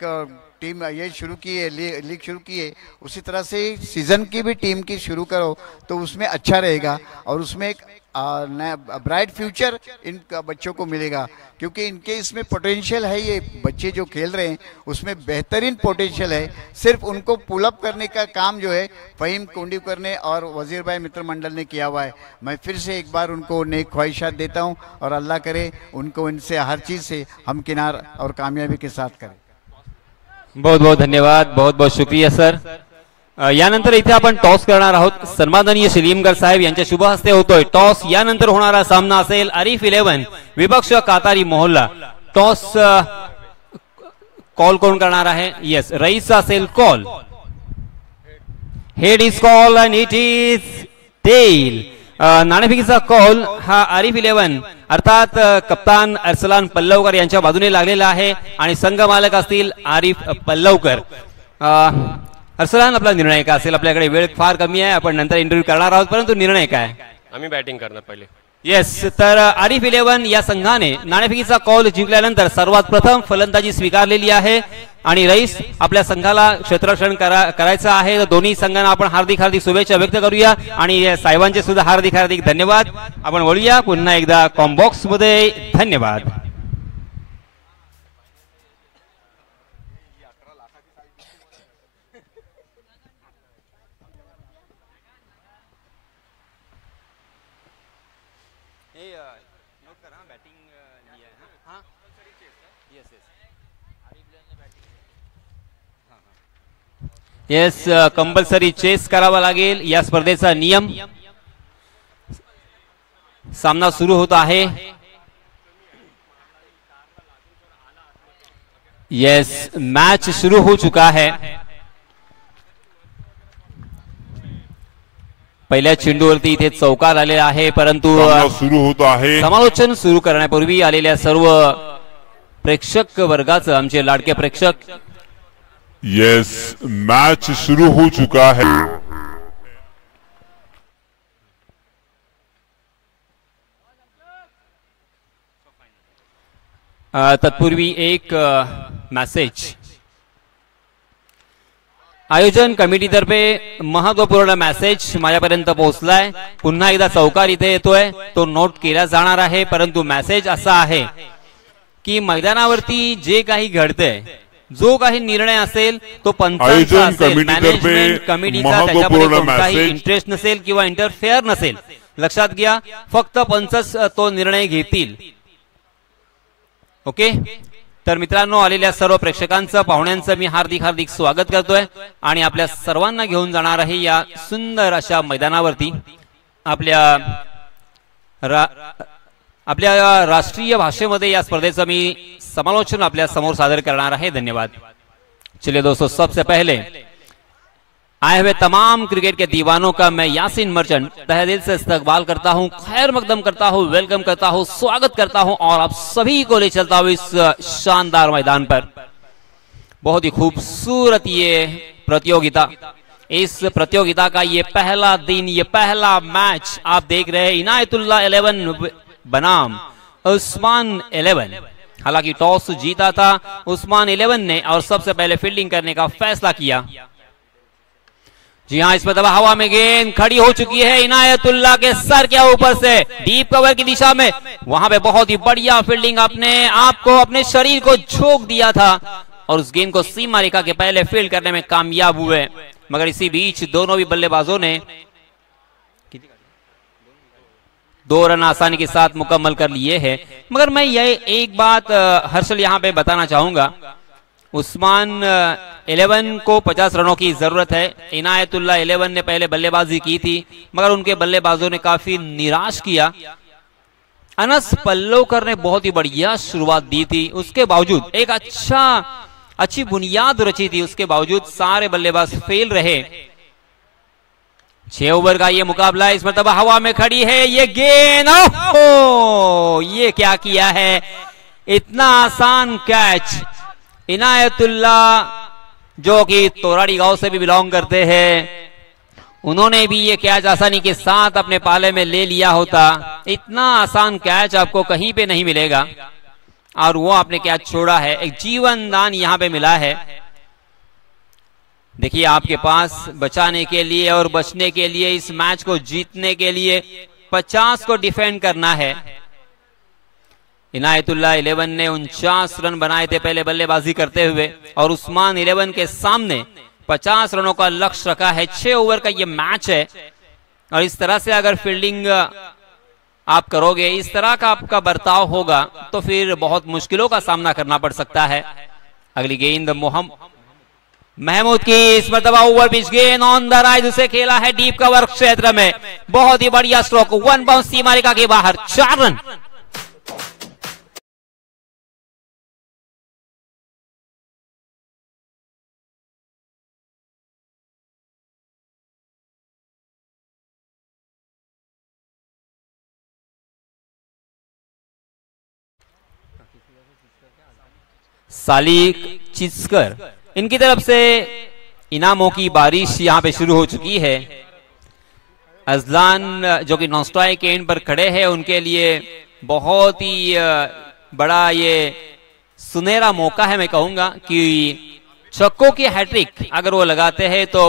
टीम ये शुरू की है, लीग शुरू की है, उसी तरह से सीजन की भी टीम की शुरू करो तो उसमें अच्छा रहेगा और उसमें एक ब्राइट फ्यूचर इन बच्चों को मिलेगा, क्योंकि इनके इसमें पोटेंशियल है. ये बच्चे जो खेल रहे हैं उसमें बेहतरीन पोटेंशियल है. सिर्फ उनको पुल अप करने का काम जो है फहीम कोंडीवकर ने और वजीर भाई मित्रमंडल ने किया हुआ है. मैं फिर से एक बार उनको नेक ख्वाहिशात देता हूं और अल्लाह करे उनको इनसे हर चीज़ से हमकिनार और कामयाबी के साथ करें. बहुत बहुत धन्यवाद, बहुत बहुत शुक्रिया सर. यानंतर इथे आपण टॉस करणार आहोत. सन्माननीय शिलीमकर साहेब यांच्या शुभ हस्ते होतोय टॉस. यानंतर होणारा सामना असेल आरिफ 11 विपक्ष कातारी मोहल्ला. टॉस कॉल कोण करणार आहे? येस, रईसचा असेल कॉल. Head is call and it is tail. नाणेफेकीचा कॉल हा आरिफ 11 अर्थात कप्तान अर्सलान पल्लवकर यांच्या बाजूने लागलेला आहे आणि संघ मालक असतील आरिफ पल्लवकर. अर्सलान, आपला निर्णय काय असेल? आपल्याकडे वेळ फार कमी आहे, आपण नंतर इंटरव्ह्यू करणार आहोत, परंतु निर्णय काय? आम्ही बॅटिंग करणार पहिले. येस, तर आरिफ 11 या संघाने नाणेफेकीचा कॉल जिंकल्यानंतर सर्वात प्रथम फलंदाजी स्वीकारलेली आहे आणि रईस आपल्या संघाला क्षेत्ररक्षण करायचं आहे. तर दोन्ही संघांना आपण हार्दिक हार्दिक शुभेच्छा व्यक्त करूया आणि साहेबांचे सुद्धा हार्दिक हार्दिक धन्यवाद. आपण वळूया पुन्हा एकदा कॉम्बॉक्स मध्ये. धन्यवाद. येस, कंपल्सरी चेस करावा लागेल, या स्पर्धेचा नियम. सामना सुरू होत आहे. येस, मैच शुरू हो चुका है. पहिल्या चेंडूवरती इथे चौकार आलेला आहे, परंतु सुरू होत आहे. समालोचन सुरू करण्यापूर्वी आलेल्या सर्व प्रेक्षक वर्गाचं, आमचे लाडके प्रेक्षक, यस, मैच शुरू हो चुका है. तत्पूर्वी एक मैसेज. आयोजन कमिटीतर्फे महत्वपूर्ण मेसेज माझ्यापर्यंत पोहोचलाय. पुन्हा एकदा चौकार इथे येतोय, तो नोट केला जाणार आहे, परंतु मेसेज असा आहे की मैदानावरती जे काही घडतंय, जो काही निर्णय असेल तो पंचांचा असेल, मॅनेजमेंट कमिटीचा त्याच्यामध्ये कोणताही इंटरेस्ट नसेल किंवा इंटरफेअर नसेल. लक्षात घ्या, फक्त पंचच तो निर्णय घेतील. ओके. तर मित्रांनो, आलेल्या सर्व प्रेक्षकांचं, पाहुण्यांचं मी हार्दिक हार्दिक स्वागत करतोय आणि आपल्या सर्वांना घेऊन जाणार आहे या सुंदर अशा मैदानावरती. आपल्या राष्ट्रीय भाषेमध्ये या स्पर्धेचं मी समालोचन आपल्या समोर सादर करणार आहे. धन्यवाद. चलिए दोस्तों, सबसे पहले आए हुए तमाम क्रिकेट के दीवानों का मैं यासीन मर्चेंट तहे दिल से इस्तकबाल करता हूं, खैर मकदम करता हूं, वेलकम करता हूं, स्वागत करता हूं और आप सभी को ले चलता हूं इस शानदार मैदान पर. बहुत ही खूबसूरत ये प्रतियोगिता, इस प्रतियोगिता का ये पहला दिन, ये पहला मैच आप देख रहे हैं. इनायतुल्लाह 11 बनाम उस्मान 11. हालांकि टॉस जीता था उस्मान 11 ने और सबसे पहले फील्डिंग करने का फैसला किया. जी हाँ, इस पर दबा हवा में गेंद खड़ी हो चुकी है इनायतुल्लाह के सर के ऊपर से डीप कवर की दिशा में. वहां पे बहुत ही बढ़िया फील्डिंग, अपने आप को, अपने शरीर को झोंक दिया था और उस गेंद को सीमा रेखा के पहले फील्ड करने में कामयाब हुए. मगर इसी बीच दोनों भी बल्लेबाजों ने 2 रन आसानी के साथ मुकम्मल कर लिए हैं. मगर मैं ये एक बात हर्षल यहां पे बताना चाहूंगा, उस्मान 11 को 50 रनों की जरूरत है. इनायतुल्लाह 11 ने पहले बल्लेबाजी की थी, मगर उनके बल्लेबाजों ने काफी निराश किया. अनस पल्लवकर ने बहुत ही बढ़िया शुरुआत दी थी, उसके बावजूद एक अच्छी बुनियाद रची थी, उसके बावजूद सारे बल्लेबाज फेल रहे. 6 ओवर का ये मुकाबला है. इस मरतबा हवा में खड़ी है ये गेंद. ओह, ये क्या किया है, इतना आसान कैच. इनायतुल्लाह जो कि तोराड़ी गांव से भी बिलोंग करते हैं, उन्होंने भी ये कैच आसानी के साथ अपने पाले में ले लिया होता. इतना आसान कैच आपको कहीं पे नहीं मिलेगा और वो आपने कैच छोड़ा है. एक जीवन दान यहां पे मिला है. देखिए, आपके पास बचाने के लिए और बचने के लिए, इस मैच को जीतने के लिए 50 को डिफेंड करना है. इनायतुल्लाह 11 ने 49 रन बनाए थे पहले बल्लेबाजी करते हुए और उस्मान 11 के सामने 50 रनों का लक्ष्य रखा है. 6 ओवर का ये मैच है और इस तरह से अगर फील्डिंग आप करोगे, इस तरह का आपका बर्ताव होगा, तो फिर बहुत मुश्किलों का सामना करना पड़ सकता है. अगली गेंद महमूद की, इस मरतबा ओवर पिच गेंद ऑन द राइट, उसे खेला है डीप कवर क्षेत्र में. बहुत ही बढ़िया स्ट्रोक, 1 बाउंस सीमा रेखा के बाहर, 4 रन. सालिक चिस्कर, इनकी तरफ से इनामों की बारिश यहां पे शुरू हो चुकी है। अजलान जो कि नॉन स्ट्राइक के एंड पर खड़े हैं, उनके लिए बहुत ही बड़ा ये सुनहरा मौका है। मैं कहूंगा कि छक्कों की हैट्रिक अगर वो लगाते हैं तो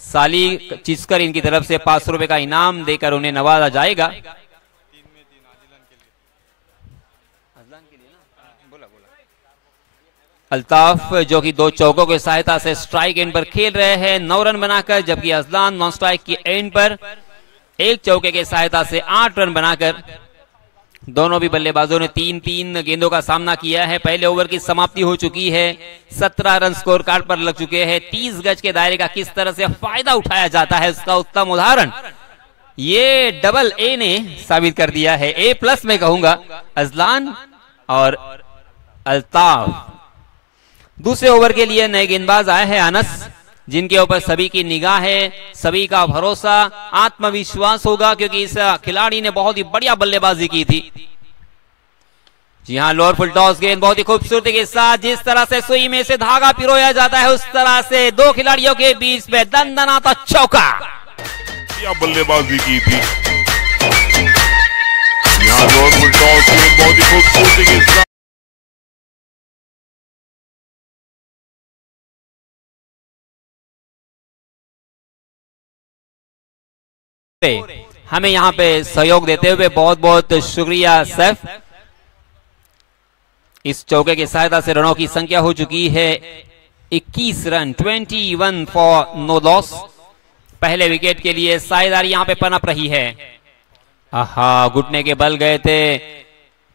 सालिक चिस्कर इनकी तरफ से 500 रुपए का इनाम देकर उन्हें नवाजा जाएगा। अल्ताफ जो कि 2 चौकों की सहायता से स्ट्राइक एंड पर खेल रहे हैं 9 रन बनाकर, जबकि अजलान नॉन स्ट्राइक की एंड पर 1 चौके की सहायता से 8 रन बनाकर, दोनों भी बल्लेबाजों ने 3-3 गेंदों का सामना किया है। पहले ओवर की समाप्ति हो चुकी है, 17 रन स्कोर कार्ड पर लग चुके हैं। 30 गज के दायरे का किस तरह से फायदा उठाया जाता है, उसका उत्तम उदाहरण ये डबल ए ने साबित कर दिया है। A+ में कहूंगा अजलान और अल्ताफ। दूसरे ओवर के लिए नए गेंदबाज आए हैं अनस, जिनके ऊपर सभी की निगाह है, सभी का भरोसा, आत्मविश्वास होगा, क्योंकि इस खिलाड़ी ने बहुत ही बढ़िया बल्लेबाजी की थी। जी हाँ, लोअर फुल टॉस गेंद बहुत ही खूबसूरती के साथ, जिस तरह से सुई में से धागा पिरोया जाता है उस तरह से 2 खिलाड़ियों के बीच में दंदनाता चौका, बल्लेबाजी की थी। यहाँ लोअर फुल टॉस गेंद बहुत ही खूबसूरती के साथ हमें यहाँ पे सहयोग देते हुए बहुत बहुत शुक्रिया सैफ। इस चौके की सहायता से रनों की संख्या हो चुकी है 21 रन, 21 फॉर नो लॉस। पहले विकेट के लिए साझेदारी यहाँ पे पनप रही है। आहा, घुटने के बल गए थे,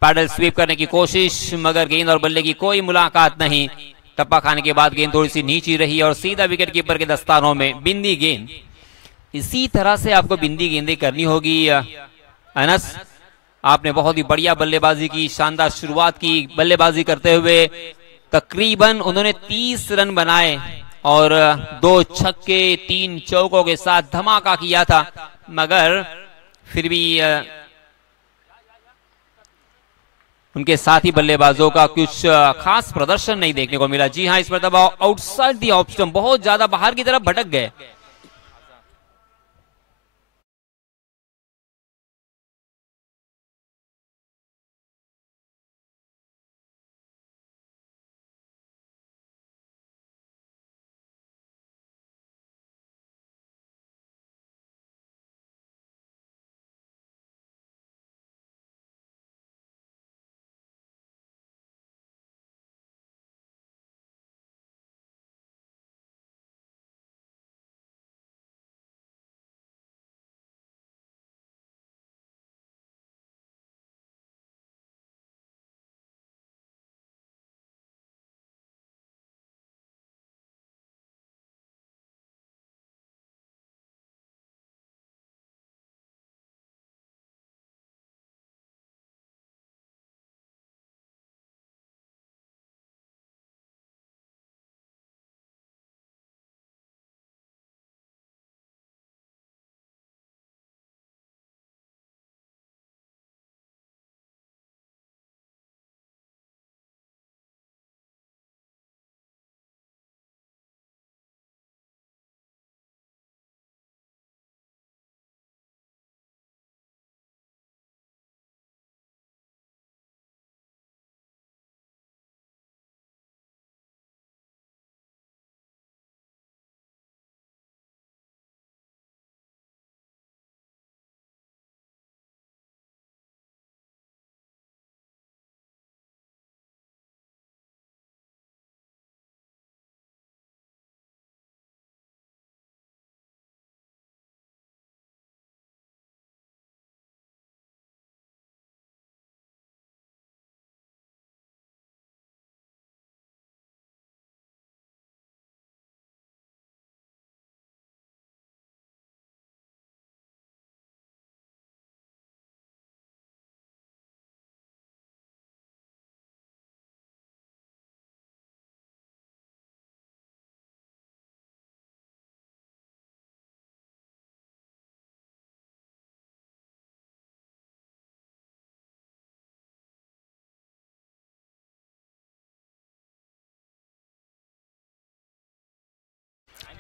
पैडल स्वीप करने की कोशिश, मगर गेंद और बल्ले की कोई मुलाकात नहीं। टप्पा खाने के बाद गेंद थोड़ी सी नीची रही और सीधा विकेट कीपर के दस्तानों में बिंदी गेंद। इसी तरह से आपको बिंदी गेंदें करनी होगी। अनस, आपने बहुत ही बढ़िया बल्लेबाजी की, शानदार शुरुआत की बल्लेबाजी करते हुए। तकरीबन उन्होंने 30 रन बनाए और 2 छक्के 3 चौकों के साथ धमाका किया था, मगर फिर भी उनके साथी बल्लेबाजों का कुछ खास प्रदर्शन नहीं देखने को मिला। जी हाँ, इस मरतबा आउटसाइड दी ऑफ स्टंप बहुत ज्यादा बाहर की तरफ भटक गए।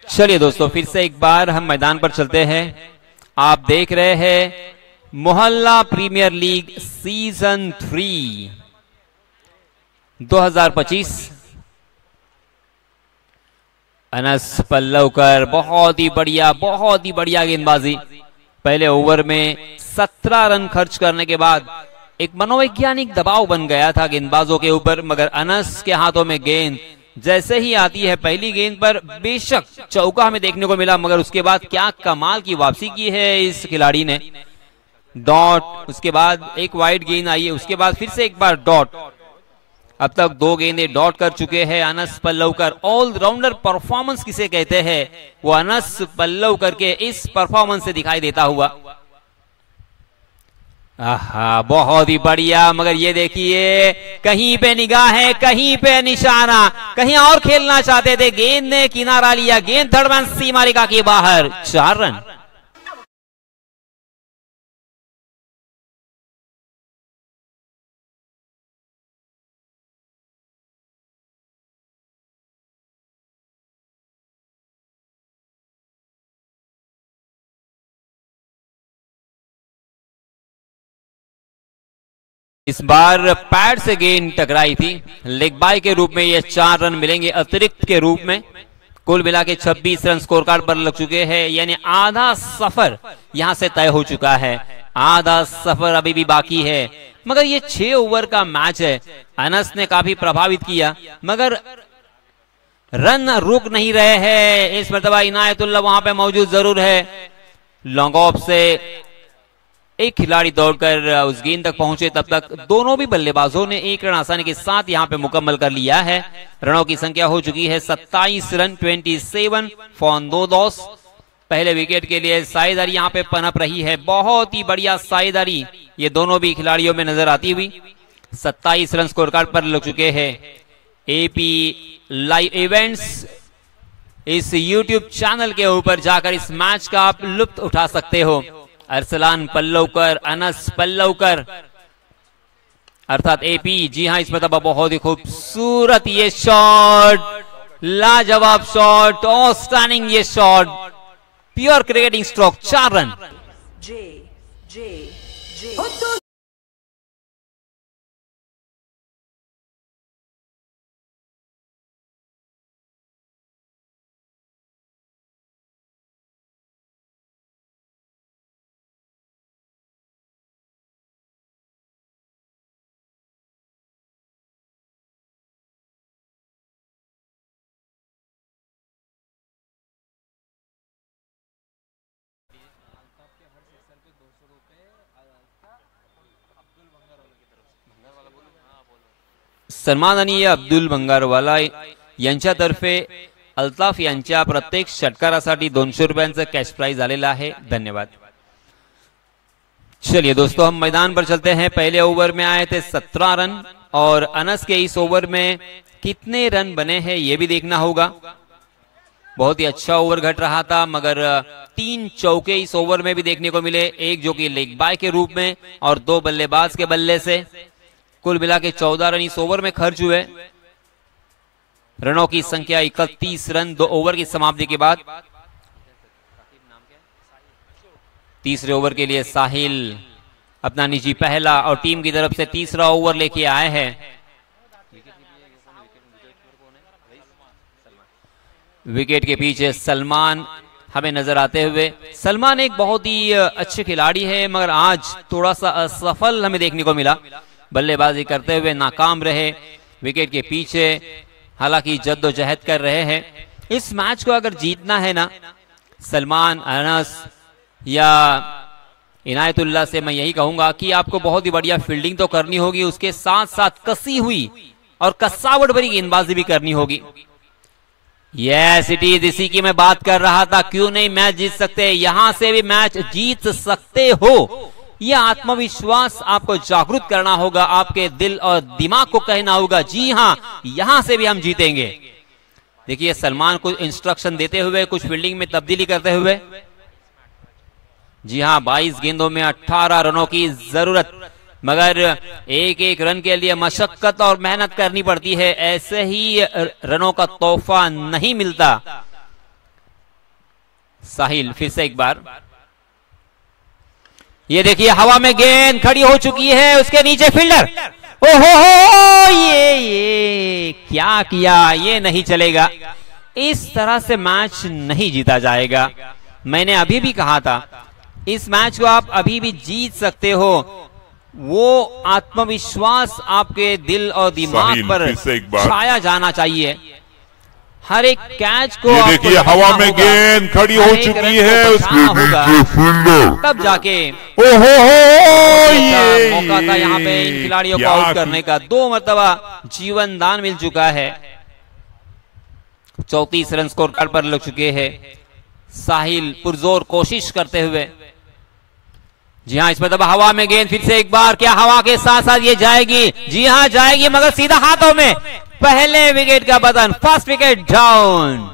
चलिए दोस्तों, फिर से एक बार हम मैदान पर चलते हैं। आप देख रहे हैं मोहल्ला प्रीमियर लीग सीजन 3 2025। अनस पल्लवकर बहुत ही बढ़िया गेंदबाजी। पहले ओवर में 17 रन खर्च करने के बाद एक मनोवैज्ञानिक दबाव बन गया था गेंदबाजों के ऊपर, मगर अनस के हाथों में गेंद जैसे ही आती है, पहली गेंद पर बेशक चौका हमें देखने को मिला, मगर उसके बाद क्या कमाल की वापसी की है इस खिलाड़ी ने। डॉट, उसके बाद एक वाइड गेंद आई है, उसके बाद फिर से एक बार डॉट। अब तक 2 गेंदें डॉट कर चुके हैं अनस पल्लवकर। ऑलराउंडर परफॉर्मेंस किसे कहते हैं, वो अनस पल्लवकर के इस परफॉर्मेंस से दिखाई देता हुआ। आहा, बहुत ही बढ़िया। मगर ये देखिए, कहीं पे निगाह है, कहीं पे निशाना, कहीं और खेलना चाहते थे, गेंद ने किनारा लिया, गेंद थर्ड मैन सीमा रेखा के बाहर। 4 रन। इस बार पैड से गेंद टकराई थी, लेग बाय के रूप में ये 4 रन मिलेंगे अतिरिक्त के रूप में। कुल मिला के 26 रन स्कोर कार्ड पर लग चुके हैं, यानी आधा सफर यहां से तय हो चुका है। आधा सफर अभी भी बाकी है, मगर ये 6 ओवर का मैच है। अनस ने काफी प्रभावित किया, मगर रन रुक नहीं रहे हैं। इस मर्तबा इनायतुल्लाह वहां पे मौजूद जरूर है। लॉन्ग ऑफ से एक खिलाड़ी दौड़कर उस गेंद तक पहुंचे, तब तक दोनों भी बल्लेबाजों ने 1 रन आसानी के साथ यहां पे मुकम्मल कर लिया है। रनों की संख्या हो चुकी है 27 रन, 27 फॉर 2 लॉस। पहले विकेट के लिए साझेदारी यहां पे पनप रही है, बहुत ही बढ़िया साझेदारी ये दोनों भी खिलाड़ियों में नजर आती हुई। 27 रन स्कोर कार्ड पर लग चुके हैं। एपी लाइव इवेंट्स इस यूट्यूब चैनल के ऊपर जाकर इस मैच का आप लुत्फ उठा सकते हो। अरसलान पल्लवकर, अनस पल्लवकर अर्थात एपी, जी हां, इस मतलब बहुत ही खूबसूरत ये शॉट, लाजवाब शॉट, आउटस्टैंडिंग ये shot, pure cricketing stroke. 4 run. सन्माननीय अब्दुल भंगारवाला यांच्यातर्फे अल्ताफ यांच्या प्रत्येक षटकारासाठी 200 रुपयांचं कॅश प्राइज आलेला आहे। धन्यवाद। चलिए दोस्तों, हम मैदान पर चलते हैं। पहले ओवर में आए थे 17 रन और अनस के इस ओवर में कितने रन बने हैं ये भी देखना होगा। बहुत ही अच्छा ओवर घट रहा था, मगर 3 चौके इस ओवर में भी देखने को मिले, एक जो कि लेग बाय के रूप में और 2 बल्लेबाज के बल्ले से। कुल मिला के 14 रन इस ओवर में खर्च हुए। रनों की संख्या 31 रन 2 ओवर की समाप्ति के बाद। तीसरे ओवर के लिए साहिल अपना निजी पहला और टीम की तरफ से तीसरा ओवर लेके आए हैं। विकेट के पीछे सलमान हमें नजर आते हुए। सलमान एक बहुत ही अच्छे खिलाड़ी है, मगर आज थोड़ा सा असफल हमें देखने को मिला। बल्लेबाजी करते हुए नाकाम रहे। विकेट के पीछे हालांकि जद्दोजहद कर रहे हैं। इस मैच को अगर जीतना है ना, सलमान, अनस या इनायतुल्लाह से मैं यही कहूंगा कि आपको बहुत ही बढ़िया फील्डिंग तो करनी होगी, उसके साथ साथ कसी हुई और कसावट भरी गेंदबाजी भी करनी होगी। यस इट इज, इसी की मैं बात कर रहा था। क्यों नहीं मैच जीत सकते, यहां से भी मैच जीत सकते हो। यह आत्मविश्वास आपको जागरूक करना होगा, आपके दिल और दिमाग को कहना होगा जी हां, यहां से भी हम जीतेंगे। देखिए सलमान को इंस्ट्रक्शन देते हुए, कुछ फील्डिंग में तब्दीली करते हुए। जी हां, 22 गेंदों में 18 रनों की जरूरत, मगर एक एक रन के लिए मशक्कत और मेहनत करनी पड़ती है। ऐसे ही रनों का तोहफा नहीं मिलता। साहिल फिर से एक बार, ये देखिए हवा में गेंद खड़ी हो चुकी है, उसके नीचे फील्डर, ओहो हो, ये क्या किया, ये नहीं चलेगा। इस तरह से मैच नहीं जीता जाएगा। मैंने अभी भी कहा था इस मैच को आप अभी भी जीत सकते हो, वो आत्मविश्वास आपके दिल और दिमाग पर छाया जाना चाहिए। हर एक कैच को ये देखिए हवा में गेंद खड़ी हो चुकी है, होगा तब जाके ओहो मौका था यहाँ पे इन खिलाड़ियों को आउट करने का। 2 मरतबा जीवन दान मिल चुका है। 34 रन स्कोर कार्ड पर लग चुके हैं। साहिल पुरजोर कोशिश करते हुए, जी हाँ इस मरतबा हवा में गेंद फिर से एक बार, क्या हवा के साथ साथ ये जाएगी? जी हाँ जाएगी, मगर सीधा हाथों में। पहले विकेट का बटन, फर्स्ट विकेट डाउन।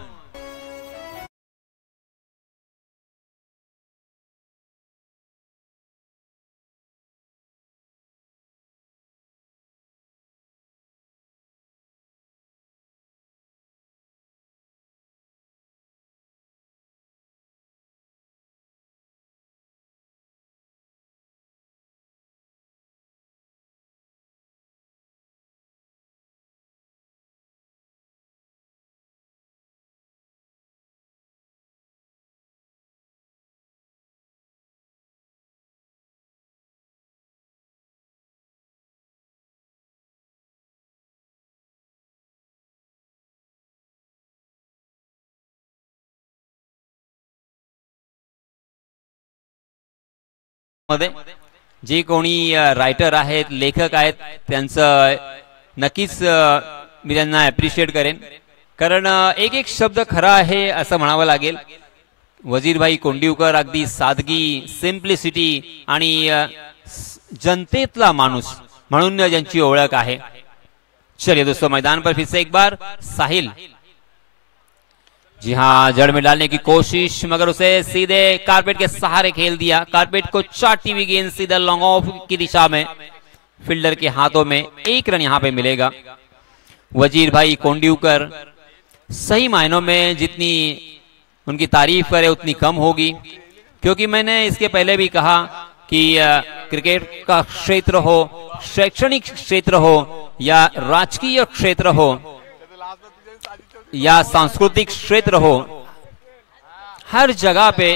जे कोणी रायटर आहेत, लेखक आहेत, त्यांचं नक्कीच मी त्यांना अप्रिशिएट करेन, कारण एक एक शब्द खरा आहे असं म्हणावं लागेल। वजीरभाई कोंडिवकर अगदी सादगी, सिम्प्लिसिटी आणि जनतेतला माणूस म्हणून ज्यांची ओळख आहे। चलिए दोस्तों, मैदान पर फिर से एक बार साहिल, जी हाँ जड़ में डालने की कोशिश, मगर उसे सीधे कारपेट के सहारे खेल दिया। कारपेट को चाटती हुई गेंद सीधा लॉन्ग ऑफ की दिशा में फील्डर के हाथों में। 1 रन यहां पे मिलेगा। वजीर भाई कोंडिवकर सही मायनों में जितनी उनकी तारीफ करे उतनी कम होगी, क्योंकि मैंने इसके पहले भी कहा कि क्रिकेट का क्षेत्र हो, शैक्षणिक क्षेत्र हो या राजकीय क्षेत्र हो या सांस्कृतिक क्षेत्र हो, हर जगह पे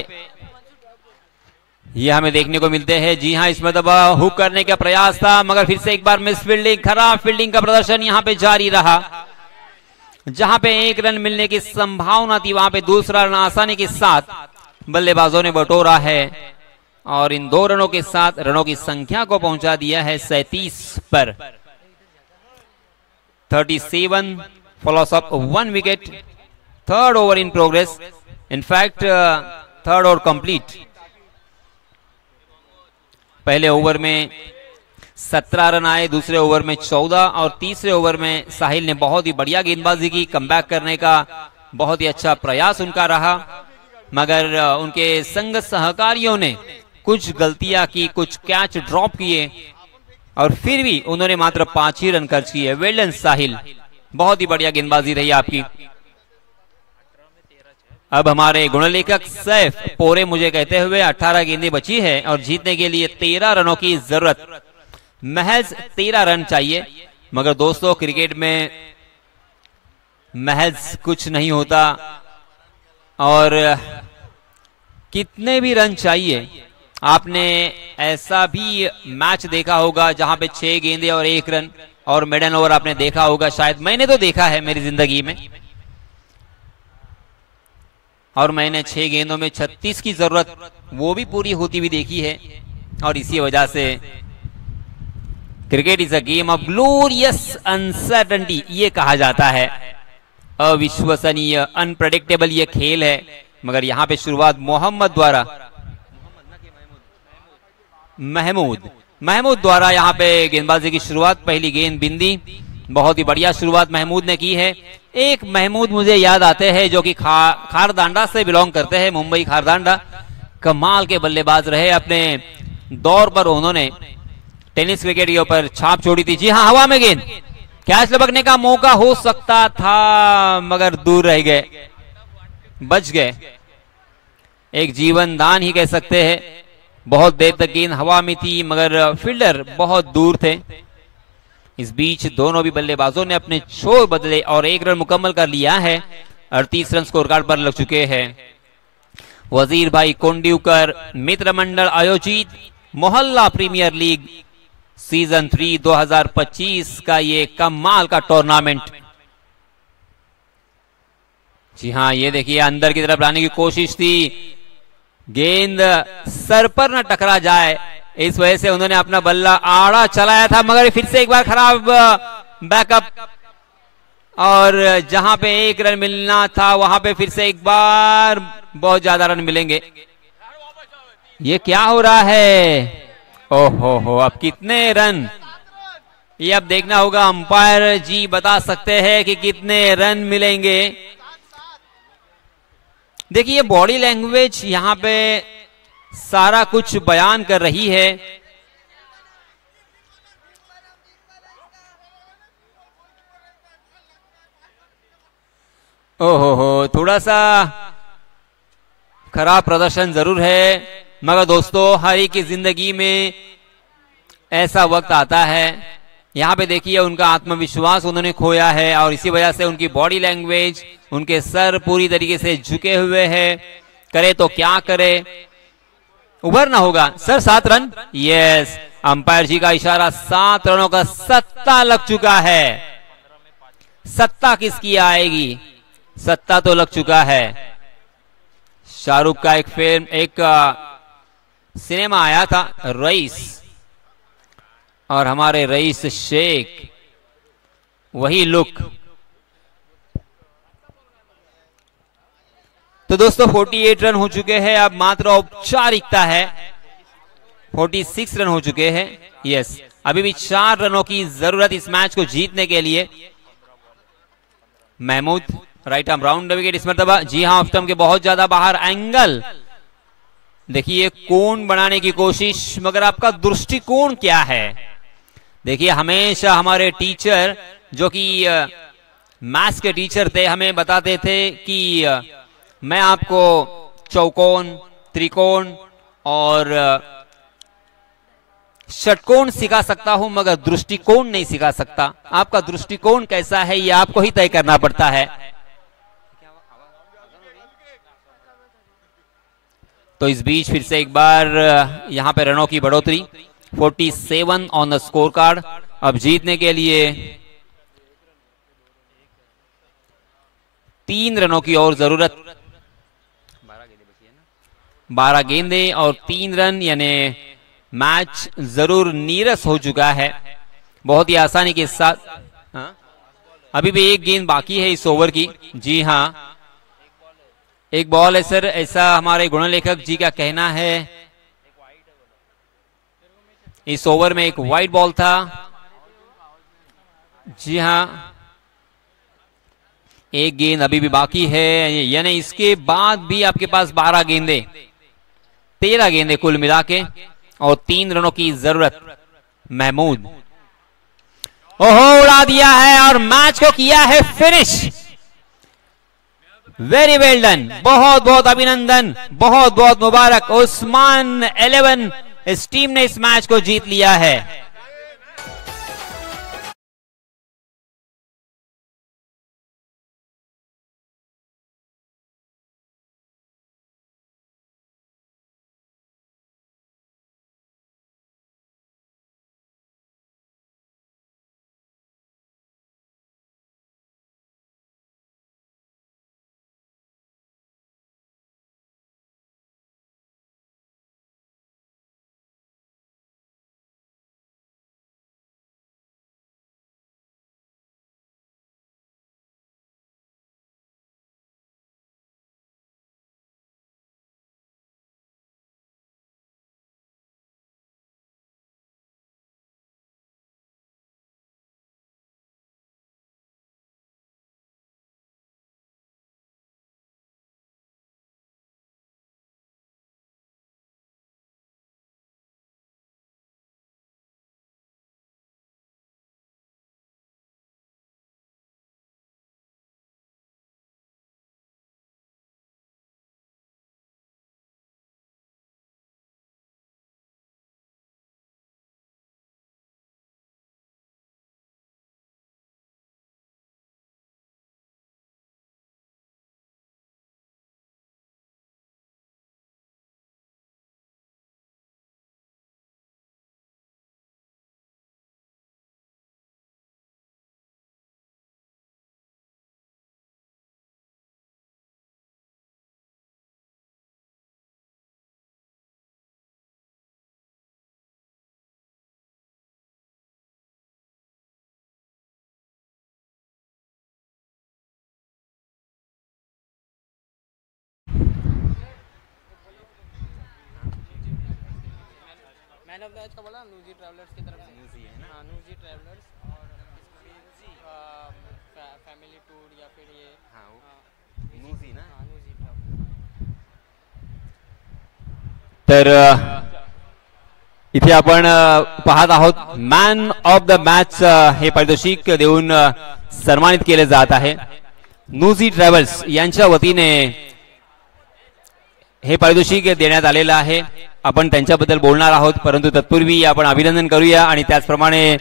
ये हमें देखने को मिलते हैं। जी हाँ इस मरतबा हुक करने का प्रयास था, मगर फिर से एक बार मिस फील्डिंग, खराब फील्डिंग का प्रदर्शन यहाँ पे जारी रहा। जहां पे 1 रन मिलने की संभावना थी, वहां पे दूसरा रन आसानी के साथ बल्लेबाजों ने बटोरा है और इन 2 रनों के साथ रनों की संख्या को पहुंचा दिया है 37 पर। 37 follows up 1 wicket. 3rd over in progress. In fact, 3rd over complete. पहले ओवर में 17 रन आए, दूसरे ओवर में 14 और तीसरे ओवर में साहिल ने बहुत ही बढ़िया गेंदबाजी की। कमबैक करने का बहुत ही अच्छा प्रयास उनका रहा, मगर उनके संग सहकारियों ने कुछ गलतियां की, कुछ कैच ड्रॉप किए और फिर भी उन्होंने मात्र 5 ही रन खर्च किए। वेल डन साहिल, बहुत ही बढ़िया गेंदबाजी रही आपकी। अब हमारे गुणलेखक सैफ पोरे मुझे कहते हुए 18 गेंदें बची है और जीतने के लिए 13 रनों की जरूरत, महज 13 रन चाहिए। मगर दोस्तों क्रिकेट में महज कुछ नहीं होता और कितने भी रन चाहिए। आपने ऐसा भी मैच देखा होगा जहां पे 6 गेंदें और 1 रन और मेडन ओवर आपने देखा होगा, शायद मैंने तो देखा है मेरी जिंदगी में, और मैंने 6 गेंदों में 36 की जरूरत वो भी पूरी होती हुई देखी है। और इसी वजह से cricket is a game of glorious uncertainty, ये कहा जाता है। अविश्वसनीय, अनप्रेडिक्टेबल ये खेल है। मगर यहां पे शुरुआत मोहम्मद द्वारा, महमूद द्वारा यहाँ पे गेंदबाजी की शुरुआत। पहली गेंद बिंदी, बहुत ही बढ़िया शुरुआत महमूद ने की है। एक महमूद मुझे याद आते हैं जो कि खारदांडा से बिलोंग करते हैं, मुंबई खारदांडा। कमाल के बल्लेबाज रहे, अपने दौर पर उन्होंने टेनिस क्रिकेट के ऊपर छाप छोड़ी थी। जी हाँ हवा में गेंद, कैच लपकने का मौका हो सकता था मगर दूर रह गए, बच गए। एक जीवन दान ही कह सकते हैं। बहुत देर तक गेंद हवा में थी मगर फील्डर बहुत दूर थे। इस बीच दोनों भी बल्लेबाजों ने अपने छोर बदले और 1 रन मुकम्मल कर लिया है। 38 रन स्कोर कार्ड पर लग चुके हैं। वजीर भाई कोंडीवकर मित्र मंडल आयोजित मोहल्ला प्रीमियर लीग सीजन 3 2025 का ये कमाल का टूर्नामेंट। जी हाँ, ये देखिए अंदर की तरफ लाने की कोशिश थी, गेंद सर पर न टकरा जाए इस वजह से उन्होंने अपना बल्ला आड़ा चलाया था, मगर फिर से एक बार खराब बैकअप और जहां पे 1 रन मिलना था वहां पे फिर से एक बार बहुत ज्यादा रन मिलेंगे। ये क्या हो रहा है? ओहो हो, अब कितने रन, ये अब देखना होगा। अंपायर जी बता सकते हैं कि कितने रन मिलेंगे। देखिए बॉडी लैंग्वेज यहां पे सारा कुछ बयान कर रही है। ओहो हो, थोड़ा सा खराब प्रदर्शन जरूर है, मगर दोस्तों हर एक की जिंदगी में ऐसा वक्त आता है। यहां पे देखिए उनका आत्मविश्वास उन्होंने खोया है और इसी वजह से उनकी बॉडी लैंग्वेज, उनके सर पूरी तरीके से झुके हुए हैं। करे तो क्या करे, उभरना होगा। सर 7 रन, यस, अंपायर जी का इशारा, 7 रनों का सत्ता लग चुका है। सत्ता किसकी आएगी? सत्ता तो लग चुका है। शाहरुख का एक फिल्म, एक सिनेमा आया था रईस, और हमारे रईस शेख वही लुक। तो दोस्तों 48 रन हो चुके हैं, अब मात्र औपचारिकता है। 46 रन हो चुके हैं, यस, अभी भी 4 रनों की जरूरत इस मैच को जीतने के लिए। Mahmood right arm round wicket इस मरतबा, जी हां, ऑफ स्टंप के बहुत ज्यादा बाहर, एंगल देखिए, कोण बनाने की कोशिश, मगर आपका दृष्टिकोण क्या है? देखिए हमेशा हमारे टीचर जो कि मैथ्स के टीचर थे हमें बताते थे कि मैं आपको चौकोन, त्रिकोण और षटकोण सिखा सकता हूं, मगर दृष्टिकोण नहीं सिखा सकता। आपका दृष्टिकोण कैसा है ये आपको ही तय करना पड़ता है। तो इस बीच फिर से एक बार यहां पे रनों की बढ़ोतरी, 47 ऑन द स्कोर कार्ड। अब जीतने के लिए 3 रनों की और जरूरत। 12 गेंदें और 3 रन, यानी मैच जरूर नीरस हो चुका है बहुत ही आसानी के साथ। हाँ? अभी भी 1 गेंद बाकी है इस ओवर की। जी हाँ, एक बॉल है सर, ऐसा हमारे गुणलेखक जी का कहना है। इस ओवर में एक वाइड बॉल था। जी हाँ, 1 गेंद अभी भी बाकी है, यानी इसके बाद भी आपके पास 12 गेंदें, 13 गेंदें कुल मिला के और 3 रनों की जरूरत। महमूद, ओहो, उड़ा दिया है और मैच को किया है फिनिश। वेरी वेल डन, बहुत बहुत अभिनंदन, बहुत बहुत मुबारक। उस्मान 11 इस टीम ने इस मैच को जीत लिया है। मैन ऑफ द मैच का बोला नूजी ट्रैवलर्स की तरफ से। नूजी है ना? हाँ नूजी ट्रैवलर्स और फैमिली टूर या फिर ये नूजी ना? हाँ नूजी ट्रैवलर्स। तर इथे आपण पाहत आहोत मॅन ऑफ द मॅच हे पारितोषिक देऊन सन्मानित केले जात आहे। नूजी ट्रॅव्हल्स यांच्या वतीने हे पारितोषिक देण्यात आलेलं आहे। आपण त्यांच्याबद्दल बोलणार आहोत, परंतु तत्पूर्वी आपण अभिनंदन करूया आणि त्याचप्रमाणे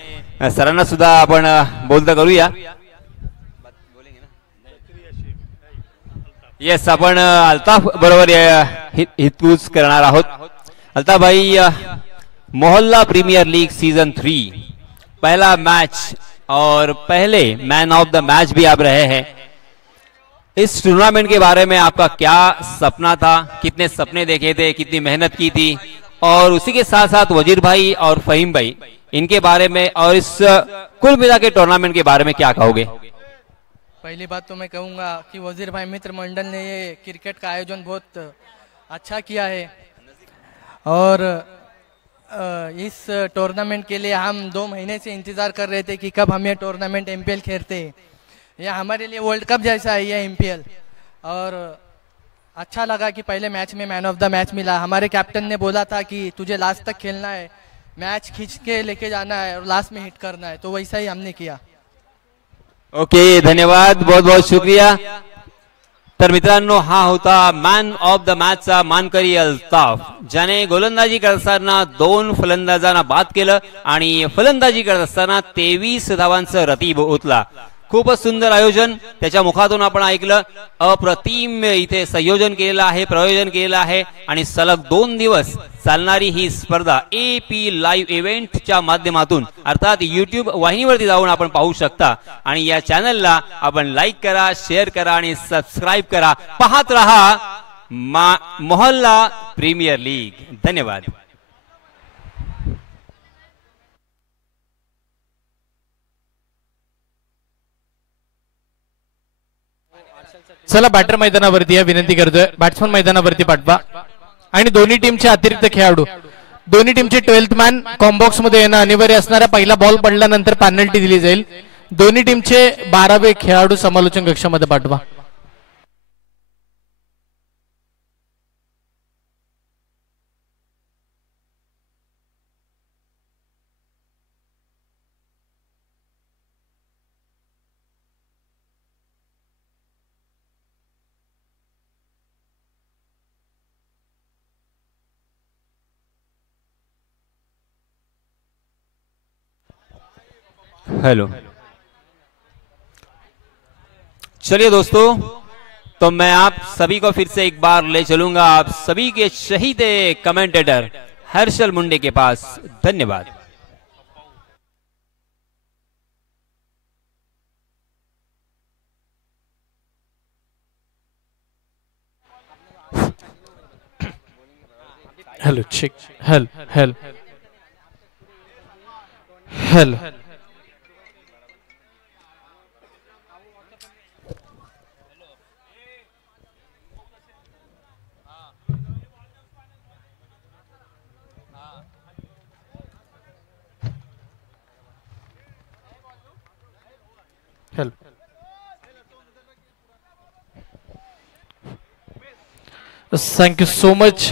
सरांना सुद्धा आपण बोलता करूया। येस, आपण अल्ताफ बरोबर हितगुज करणार आहोत। अल्ताफ भाई, मोहल्ला प्रीमियर लीग सीजन 3 पहला मैच और पहले मैन ऑफ द मैच भी आप रहे हैं। इस टूर्नामेंट के बारे में आपका क्या सपना था, कितने सपने देखे थे, कितनी मेहनत की थी, और उसी के साथ साथ वजीर भाई और फहीम भाई इनके बारे में और इस कुल मिला के टूर्नामेंट के बारे में क्या कहोगे? पहली बात तो मैं कहूँगा कि वजीर भाई मित्र मंडल ने ये क्रिकेट का आयोजन बहुत अच्छा किया है और इस टूर्नामेंट के लिए हम 2 महीने से इंतज़ार कर रहे थे कि कब हम ये टूर्नामेंट MPL खेलते हैं। यह हमारे लिए वर्ल्ड कप जैसा है ये MPL, और अच्छा लगा कि पहले मैच में मैन ऑफ द मैच मिला। हमारे कैप्टन ने बोला था कि तुझे लास्ट तक खेलना है, मैच खींच के लेके जाना है और लास्ट में हिट करना है, तो वैसा ही हमने किया। ओके, धन्यवाद, बहुत बहुत शुक्रिया। तर मित्रांनो, हा होता मॅन ऑफ द मॅचचा मानकरी अल्ताफ, ज्याने गोलंदाजी करत असताना 2 फलंदाजांना बाद केलं आणि फलंदाजी करत असताना 23 धावांचं रतीब ओतला। खूपच सुंदर आयोजन त्याच्या मुखातून आपण ऐकलं। अप्रतिम इथे संयोजन केलेलं आहे, प्रयोजन केलेलं आहे आणि सलग 2 दिवस चालणारी ही स्पर्धा AP लाईव्ह इव्हेंटच्या माध्यमातून अर्थात YouTube वाहिनीवरती जाऊन आपण पाहू शकता आणि या चॅनलला आपण लाईक करा, शेअर करा आणि सबस्क्राईब करा। पाहत रहा मोहल्ला प्रीमियर लीग। धन्यवाद। चला, बॅटर मैदानावरती या, विनंती करतोय बॅट्समन मैदानावरती पाठवा आणि दोन्ही टीमचे अतिरिक्त खेळाडू, दोन्ही टीमचे 12th मॅन कॉम्बॉक्स मध्ये येणं अनिवार्य असणारा। पहिला बॉल पडल्यानंतर पेनल्टी दिली जाईल। दोन्ही टीमचे 12वे खेळाडू समालोचन कक्षामध्ये पाठवा। हेलो, चलिए दोस्तों, तो मैं आप सभी को फिर से एक बार ले चलूंगा आप सभी के शहीद कमेंटेटर हर्षल मुंडे के पास। धन्यवाद। हेलो, चेक, हेल हेल हेल हेल। थँक्यू सो मच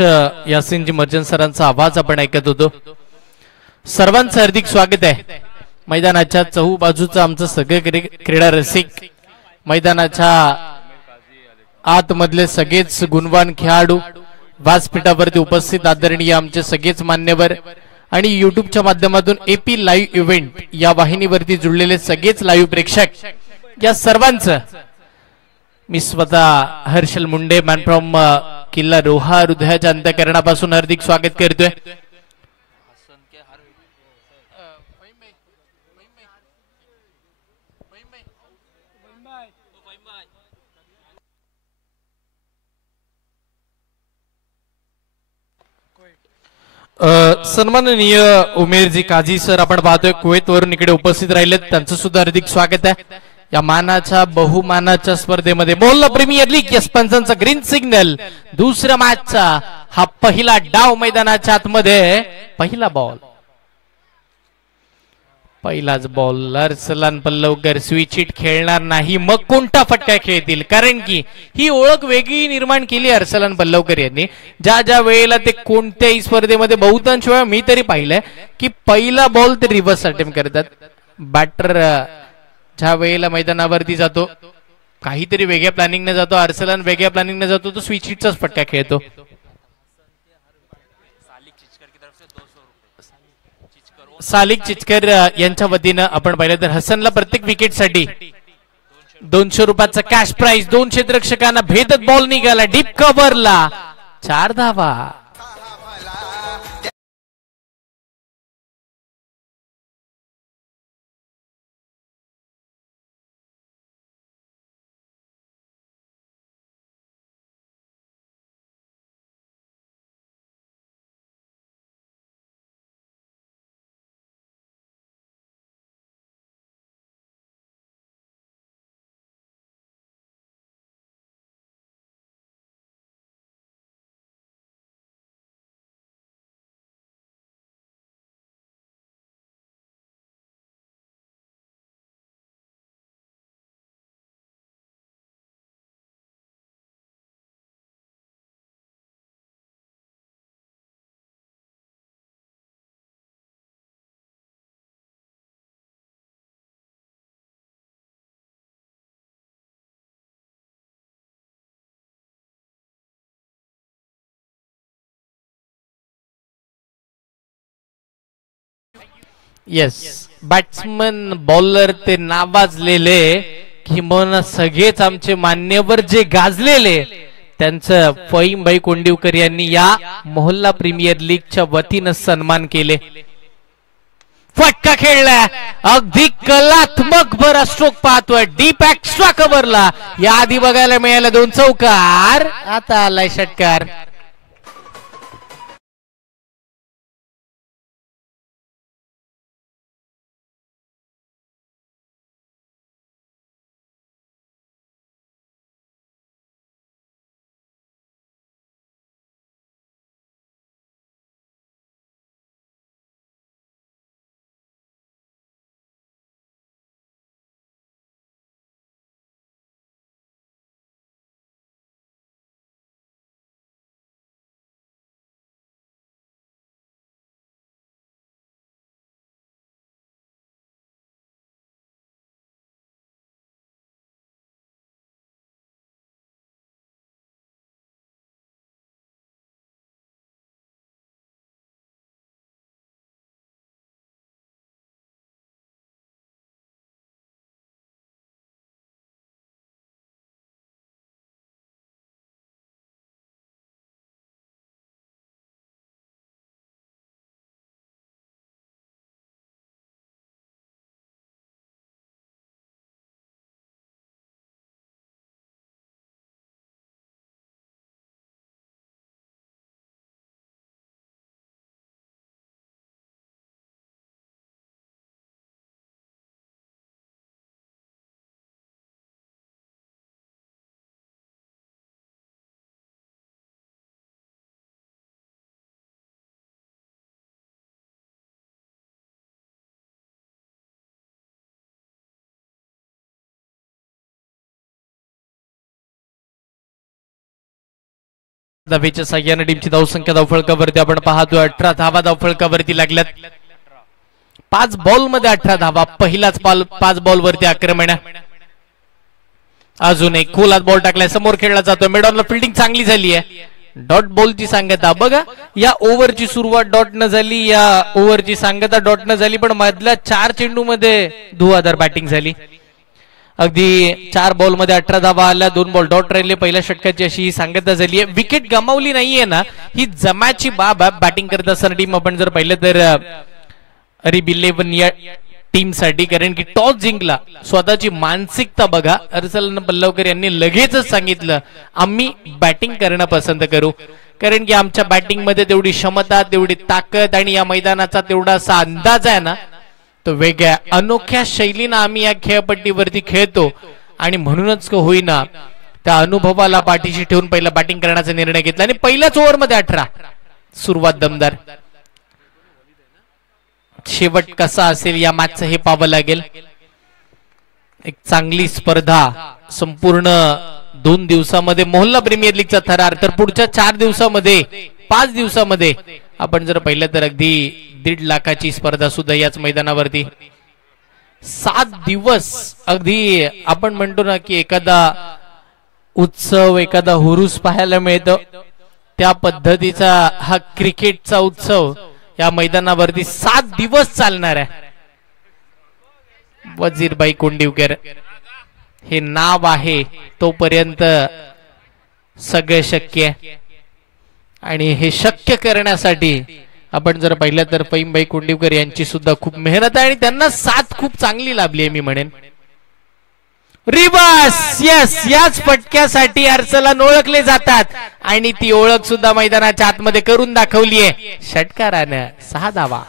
यासिनजी मर्चंट सरांचा आवाज आपण ऐकत होतो। सर्वांचं हार्दिक स्वागत आहे। मैदानाच्या चहूबाजूचं आमचं सगळे क्रीडा रसिक, मैदानाच्या आतमधले सगळेच गुणवान खेळाडू, व्यासपीठावरती उपस्थित आदरणीय आमचे सगळेच मान्यवर आणि युट्यूबच्या माध्यमातून AP लाईव्ह इव्हेंट या वाहिनीवरती जुळलेले सगळेच लाईव्ह प्रेक्षक, या सर्वांचं मी स्वतः हर्षल मुंडे मॅन फ्रॉम किल्ला रोहा हृदयाच्या अंतःकरणापासून हार्दिक स्वागत करतोय। सन्माननीय उमेरजी काझी सर आपण पाहतोय कुवेत वरून इकडे उपस्थित राहिलेत, त्यांचं सुद्धा हार्दिक स्वागत आहे। या मानाच्या बहुमानाच्या स्पर्धेमध्ये मोहल्ला प्रीमियर लीग या पंचांचा ग्रीन सिग्नल. दुसऱ्या मॅचचा हा पहिला डाव मैदानाच्या आतमध्ये. पहिला बॉल, पहिलाच बॉल. अर्सलन पल्लवकर स्विच हिट खेळणार नाही, मग कोणता फटका खेळतील? कारण की ही ओळख वेगळी निर्माण केली अर्सलन पल्लवकर यांनी. ज्या ज्या वेळेला ते कोणत्याही स्पर्धेमध्ये बहुतांश वेळा मी तरी पाहिलंय की पहिला बॉल ते रिव्हर्स अटेम्प्ट करतात. बॅटर ज्या वेळेला मैदानावरती जातो काहीतरी वेगळ्या प्लॅनिंग ने जातो, अर्सलन वेगळ्या प्लॅनिंग ने जातो, तो स्विच हिटचाच फटका खेळतो. सालिक चिचकर यांच्या वतीनं आपण पाहिलं तर हसनला प्रत्येक विकेटसाठी 200 रुपयाचा कॅश प्राइज. 2 क्षेत्ररक्षकांना भेदत बॉल निघाला डीप कव्हरला. 4 धावा. येस, बॅट्समन बॉलर ते नावाजलेले किंवा सगळेच आमचे मान्यवर जे गाजलेले त्यांचं फहीमभाई कोंडिवकर यांनी या मोहल्ला प्रीमियर लीगच्या वतीनं सन्मान केले. फटका खेळला, अगदी कलात्मक भर स्ट्रोक पाहतोय डीप एक्स्ट्रा कव्हरला. या आधी बघायला मिळाला 2 चौकार, आता आलाय षटकार. धावेच्या सहाय्याने टीमची धावसंख्या धावफळकावरती आपण पाहतोय 18 धावा धावफळकावरती लागल्यात. 5 बॉल मध्ये 18 धावा. पहिलाच 5 बॉल वरती आक्रमण. अजून एक खोलात बॉल टाकलाय, समोर खेळला जातोय. मिडॉनला फिल्डिंग चांगली झाली आहे. डॉट बॉलची सांगता बघा, या ओव्हरची सुरुवात डॉट न झाली, या ओव्हरची सांगता डॉट न झाली, पण मधल्या 4 चेंडू मध्ये धुवाधार बॅटिंग झाली. अगदी 4 बॉल मध्ये 18 धावा आल्या, 2 बॉल डॉट राहिले. पहिल्या षटकाची अशी सांगता झाली आहे. विकेट गमावली नाहीये ना, ही जमाची बाब बॅटिंग करत असताना टीम आपण जर पाहिलं तर अरीब 11 या टीम साठी, कारण की टॉस जिंकला. स्वतःची मानसिकता बघा, अर्सलन पल्लवकर यांनी लगेचच सांगितलं आम्ही बॅटिंग करणं पसंत करू, कारण की आमच्या बॅटिंग मध्ये तेवढी क्षमता, तेवढी ताकद आणि या मैदानाचा तेवढासा अंदाज आहे ना तो वेगळ्या अनोख्या शैलीनं आम्ही या खेळपट्टीवरती खेळतो आणि म्हणूनच होईना त्या अनुभवाला पाठीशी ठेवून पहिला बॅटिंग करण्याचा निर्णय घेतला आणि पहिल्याच ओव्हरमध्ये 18. सुरुवात दमदार. शेवट कसा असेल या मॅचचं हे पाहावं लागेल. एक चांगली स्पर्धा संपूर्ण 2 दिवसामध्ये मोहल्ला प्रीमियर लीगचा थरार, तर पुढच्या 4 दिवसामध्ये 5 दिवसामध्ये आपण जर पाहिलं तर अगदी 1.5 लाखाची स्पर्धा सुद्धा याच मैदानावरती. 7 दिवस अगदी आपण म्हणतो ना की एखादा उत्सव, एखादा हुरूस पाहायला मिळतो, त्या पद्धतीचा हा क्रिकेटचा उत्सव या मैदानावरती 7 दिवस चालणार आहे. वजीरभाई कोंडिवकर हे नाव आहे तोपर्यंत सगळे शक्य आहे आणि हे शक्य करण्यासाठी आपण जर पाहिलं तर फहीमभाई कोंडिवकर यांची सुद्धा खूप मेहनत आहे आणि त्यांना साथ खूप चांगली लाभली आहे मी म्हणेन. रिवर्स, यस, याच फटक्यासाठी अर्सलन ओळखले जातात आणि ती ओळख सुद्धा मैदानाच्या आतमध्ये करून दाखवली आहे षटकारानं. 6 धावा.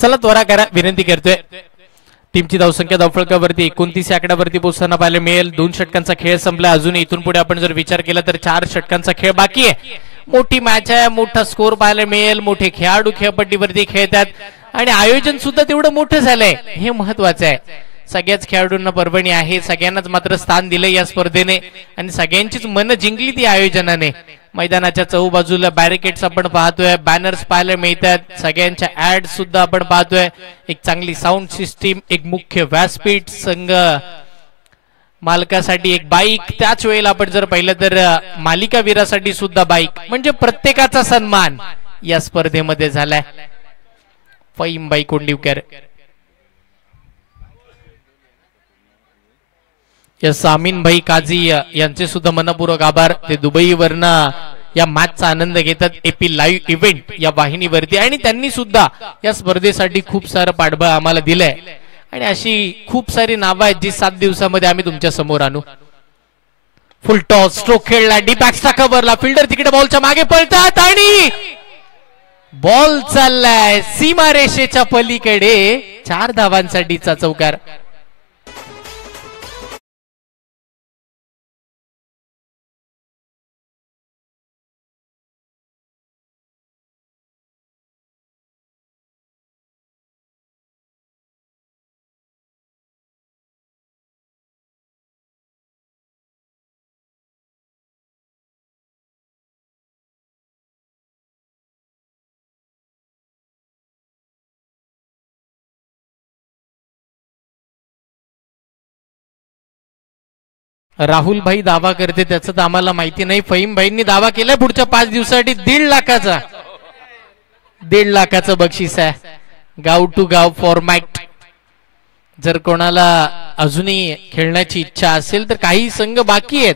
चला त्वरा करा विनंती करतोय. टीमची धावसंख्या धावफलकावरती 29 आकड्यावरती पोहोचताना पाहायला मिळेल. 2 षटकांचा खेळ संपला. अजून इथून पुढे आपण जर विचार केला तर 4 षटकांचा खेळ बाकी आहे. मोठी मॅच आहे, मोठा स्कोर पाहायला मिळेल, मोठे खेळाडू खेळपट्टीवरती खेळतात आणि आयोजन सुद्धा तेवढं मोठं झालंय, हे महत्वाचं आहे. सगळ्याच खेळाडूंना परभणी आहे, सगळ्यांनाच मात्र स्थान दिले या स्पर्धेने आणि सगळ्यांचीच मन जिंकली ती आयोजनाने. मैदानाच्या चहूबाजूला बॅरिकेड्स आपण पाहतोय, बॅनर्स पाहायला मिळतात, सगळ्यांच्या ऍड सुद्धा आपण पाहतोय, एक चांगली साऊंड सिस्टीम, एक मुख्य व्यासपीठ, संघ मालकासाठी एक बाईक, त्याच वेळेला आपण जर पाहिलं तर मालिका वीरासाठी सुद्धा बाईक, म्हणजे प्रत्येकाचा सन्मान या स्पर्धेमध्ये झालाय. फईमबाई कोंडिवकर, या सामीनभाई काझी यांचे सुद्धा मनपूर्वक आभार. ते दुबईवरनं या मॅचचा आनंद घेतात एपी लाईव्ह इव्हेंट या वाहिनीवरती आणि त्यांनी सुद्धा या स्पर्धेसाठी खूप सारं पाठबळ आम्हाला दिलंय आणि अशी खूप सारी नावं आहेत जी 7 दिवसामध्ये आम्ही तुमच्या समोर आणू. फुल टॉस, स्ट्रोक खेळला, डीप बॅक्सचा कव्हरला, फिल्डर तिकडे बॉलच्या मागे पळतात आणि बॉल चाललाय सीमारेषेच्या पलीकडे. 4 धावांसाठीचा चौकार. राहुल भाई दावा करते, त्याचं तर आम्हाला माहिती नाही. फहीम भाईंनी दावा केलाय पुढच्या 5 दिवसासाठी 1.5 लाखाचं बक्षीस आहे. गाव टू गाव फॉर्मॅट. जर कोणाला अजूनही खेळण्याची इच्छा असेल तर काही संघ बाकी आहेत,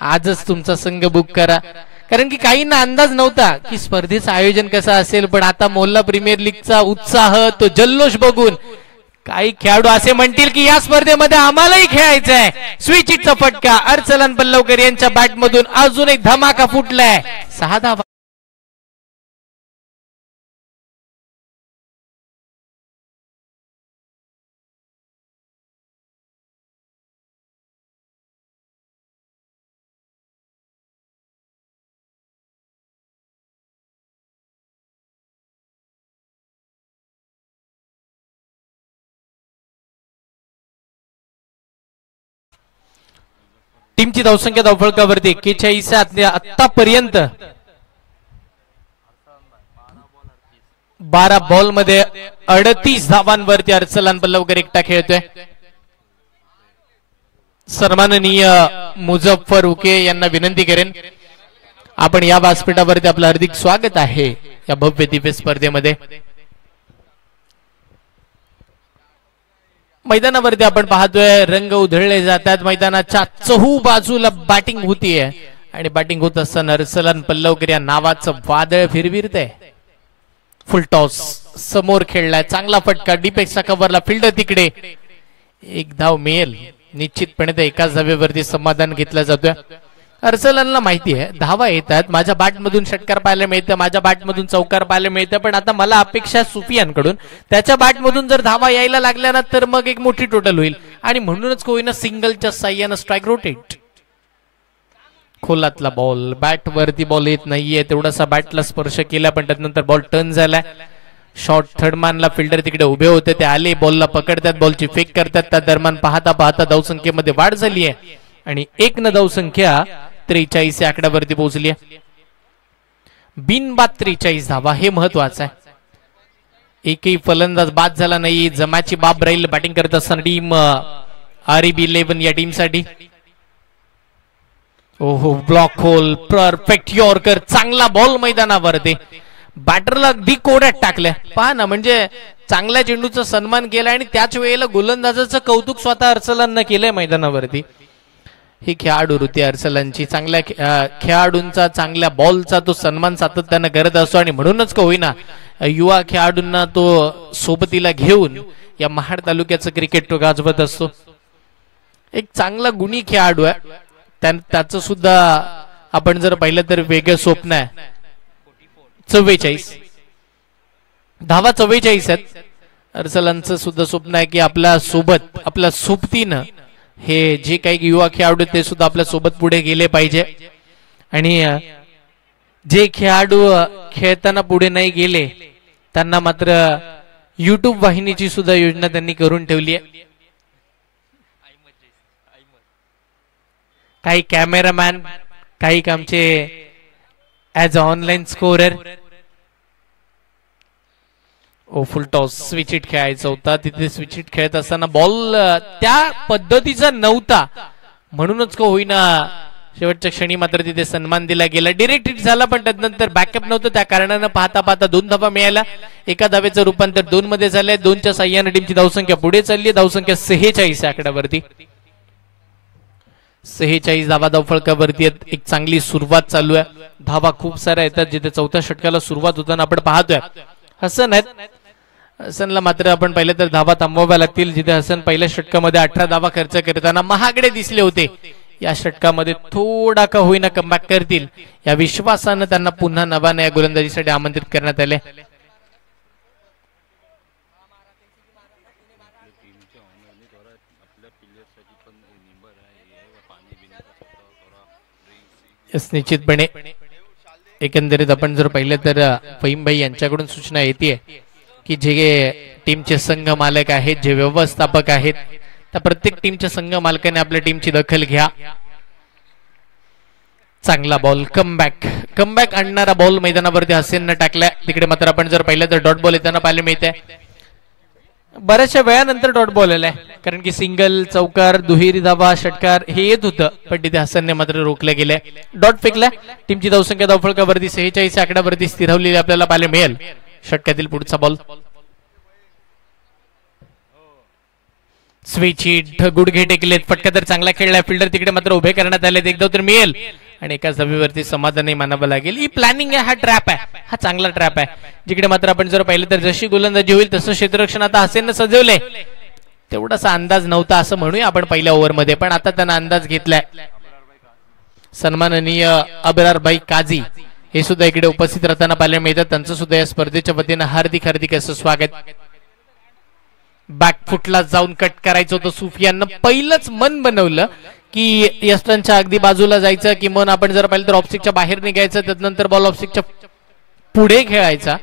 आजच तुमचा संघ बुक करा. कारण की काहींना अंदाज नव्हता की स्पर्धेचं आयोजन कसं असेल, पण आता मोहल्ला प्रीमियर लीगचा उत्साह, तो जल्लोष बघून काही खेळाडू असे म्हणतील की या स्पर्धेमध्ये आम्हालाही खेळायचं आहे. स्विच हिटचा फटका अर्चलन पल्लवकर यांच्या बॅटमधून अजून एक धमाका फुटलाय. 6 धावा. टीमची धावसंख्या धावफलकावरती 41 आतापर्यंत 12 बॉल मध्ये 38 धावांवरती अर्चलन पल्लवकर एकटा खेळतोय. सन्माननीय मुझफ्फर उके यांना विनंती करेन, आपण या व्यासपीठावरती आपलं हार्दिक स्वागत आहे या भव्य दिव्य स्पर्धेमध्ये. मैदानावरती आपण पाहतोय रंग उधळले जातात, मैदानाच्या चहू बाजूला बॅटिंग होतीये आणि बॅटिंग होत असताना अर्चलन पल्लवकर या नावाचं वादळ फिरविरतंय. फुल टॉस समोर खेळलाय, चांगला फटका, डीपेक्सचा कव्हरला, फिल्डर तिकडे. 1 धाव मिळेल निश्चितपणे. त्या एकाच धावेवरती समाधान घेतलं जातोय. अर्चलनला माहिती आहे धावा येतात, माझ्या बॅटमधून षटकार पाहायला मिळतं, माझ्या बॅटमधून चौकार पाहायला मिळतं, पण आता मला अपेक्षा सुफियानकडून त्याच्या बॅटमधून जर धावा यायला लागल्या ना तर मग एक मोठी टोटल होईल आणि म्हणूनच होईना सिंगलच्या साह्यानं स्ट्राईक रोटेट. खोलातला बॉल, बॅट वरती बॉल येत नाहीये, तेवढासा बॅटला स्पर्श केला पण त्यानंतर बॉल टर्न झालाय. शॉर्ट थर्ड मॅनला फिल्डर तिकडे उभे होते, ते आले, बॉलला पकडतात, बॉलची फेक करतात. त्या दरम्यान पाहता पाहता धावसंख्येमध्ये वाढ झाली आहे आणि 1 न धावसंख्या 43 या आकड्यावरती पोहोचली आहे. बिनबाद 43 धावा, हे महत्वाचं आहे. एकही फलंदाज बाद झाला नाही, जमाची बाब राहील बॅटिंग करत असताना टीम REB 11 या टीमसाठी. ओहो, ब्लॉक होल, परफेक्ट यॉर्कर, चांगला बॉल मैदानावरती. बॅटरला अगदी कोड्यात टाकल्या. पहा ना, म्हणजे चांगल्या चेंडूचा सन्मान केला आणि त्याच वेळेला गोलंदाजाचं कौतुक स्वतः अर्चलननं केलंय मैदानावरती. ही खेळाडू वृत्ती अर्चलनची, चांगल्या खेळाडूंचा, चांगल्या बॉलचा तो सन्मान सातत्यानं करत असतो आणि म्हणूनच का होईना युवा खेळाडूंना तो सोबतीला घेऊन या महाड तालुक्याचं क्रिकेट तो गाजवत असतो. एक चांगला गुणी खेळाडू आहे. त्याचं सुद्धा आपण जर पाहिलं तर वेगळं स्वप्न आहे. 44 धावा 44 आहेत. अर्चलनचं सुद्धा स्वप्न आहे की आपल्या सोबत, आपल्या सोबतीनं हे जे काही युवा खेळाडू ते सुद्धा आपल्या सोबत पुढे गेले पाहिजे. आणि जे खेळाडू खेळताना पुढे नाही गेले त्यांना मात्र YouTube वाहिनीची सुद्धा योजना त्यांनी करून ठेवली आहे. काही कॅमेरामॅन, काही आमचे ऍज ऑनलाईन स्कोरर. फुल टॉस स्विच हिट खेळायचा होता. तिथे स्विच हिट खेळत असताना बॉल त्या पद्धतीचा नव्हता, म्हणूनच का होईना शेवटच्या क्षणी मात्र तिथे सन्मान दिला गेला. डिरेक्ट हिट झाला, पण त्यानंतर बॅकअप नव्हतं, त्या कारणानं पाहता पाहता 2 धावा मिळाल्या. एका धावेचं रूपांतर 2 मध्ये झालंय. 2च्या साह्याने टीमची धावसंख्या पुढे चालली आहे. धावसंख्या 46 आकड्यावरती. 46 धावा धावफलकावरती आहेत. एक चांगली सुरुवात चालू आहे. धावा खूप साऱ्या येतात. जिथे 4थ्या षटकाला सुरुवात होताना आपण पाहतोय हसन आहेत. हसनला मात्र आपण पहिले तर धावा थांबवाव्या लागतील. जिथे हसन पहिल्या षटकामध्ये 18 धावा खर्च करताना महागडे दिसले होते, या षटकामध्ये थोडा का होईना कमबॅक करतील या विश्वासानं त्यांना पुन्हा नव्याने या गोलंदाजीसाठी आमंत्रित करण्यात आले. निश्चितपणे एकंदरीत आपण जर पाहिलं तर फहीम भाई यांच्याकडून सूचना येते की जे टीमचे संघ मालक आहेत, जे व्यवस्थापक आहेत, त्या प्रत्येक टीमच्या संघ मालकाने आपल्या टीमची दखल घ्या. चांगला बॉल, कमबॅक आणणारा बॉल मैदानावरती हसेननं टाकलाय. तिकडे मात्र आपण जर पाहिलं तर डॉट बॉल येताना पाहायला मिळते. बऱ्याचशा वेळानंतर डॉट बॉल आलाय, कारण की सिंगल, चौकार, दुहेरी धावा, षटकार हे येत होतं, पण तिथे हसनने मात्र रोखले गेले. डॉट फेकला. टीमची धावसंख्या धावफलकावरती 46 आकड्यावरती स्थिरावलेली आपल्याला पाहायला मिळेल. षटकातील पुढचा बॉल स्विच हिट, गुडघे टेकलेत. फटका तर चांगला खेळलाय. फिल्डर तिकडे मात्र उभे करण्यात आले. एकदा तर मिळेल आणि एकाच धावेवरती समाधानही मानावं लागेल. ही प्लॅनिंग आहे, हा ट्रॅप आहे, हा चांगला ट्रॅप आहे. जिकडे मात्र आपण जर पाहिलं तर जशी गोलंदाजी होईल तसं क्षेत्ररक्षण आता हसेननं सजवलंय. तेवढासा अंदाज नव्हता असं म्हणूया आपण पहिल्या ओव्हरमध्ये, पण आता त्यांना अंदाज घेतलाय. सन्माननीय अबरारभाई काझी हे सुद्धा इकडे उपस्थित राहताना पाहायला मिळतात. त्यांचं सुद्धा या स्पर्धेच्या वतीनं हार्दिक हार्दिक असं स्वागत. बॅकफुटला जाऊन कट करायचं होतं. सुफियाननं पहिलंच मन बनवलं की यस्टनच्या अगदी बाजूला जायचं, की मन आपण जर पाहिलं तर ऑफस्टिकच्या बाहेर निघायचं, त्यानंतर बॉल ऑफस्टिकच्या पुढे खेळायचा.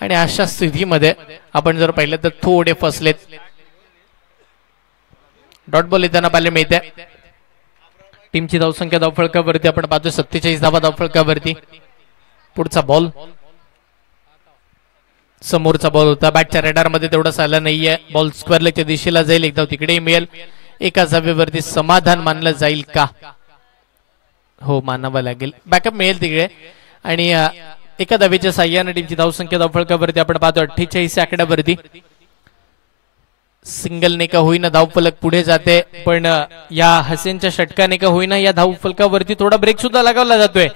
आणि अशा स्थितीमध्ये आपण जर पाहिलं तर थोडे फसलेत. डॉट बॉल येताना पाहायला मिळते. टीमची धावसंख्या धावफलकावरती आपण पाहतोय 47 धावा धावफलकावरती. पुढचा बॉल समोरचा बॉल होता. बॅटच्या रेडार मध्ये तेवढाच आला नाहीये. बॉल स्क्वेअर लेगच्या दिशेला जाईल. एकदा तिकडेही मिळेल. एका धावेवरती समाधान मानलं जाईल का? हो, मानावं लागेल. बॅकअप मिळेल तिकडे. आणि एका धावेच्या साह्याने टीमची धावसंख्या धावफलकावरती आपण पाहतो 48 आकड्यावरती. सिंगलने का होईना धावफलक पुढे जाते, पण या हसेनच्या षटकाने का होईना या धावफलकावरती थोडा ब्रेक सुद्धा लगावला जातोय.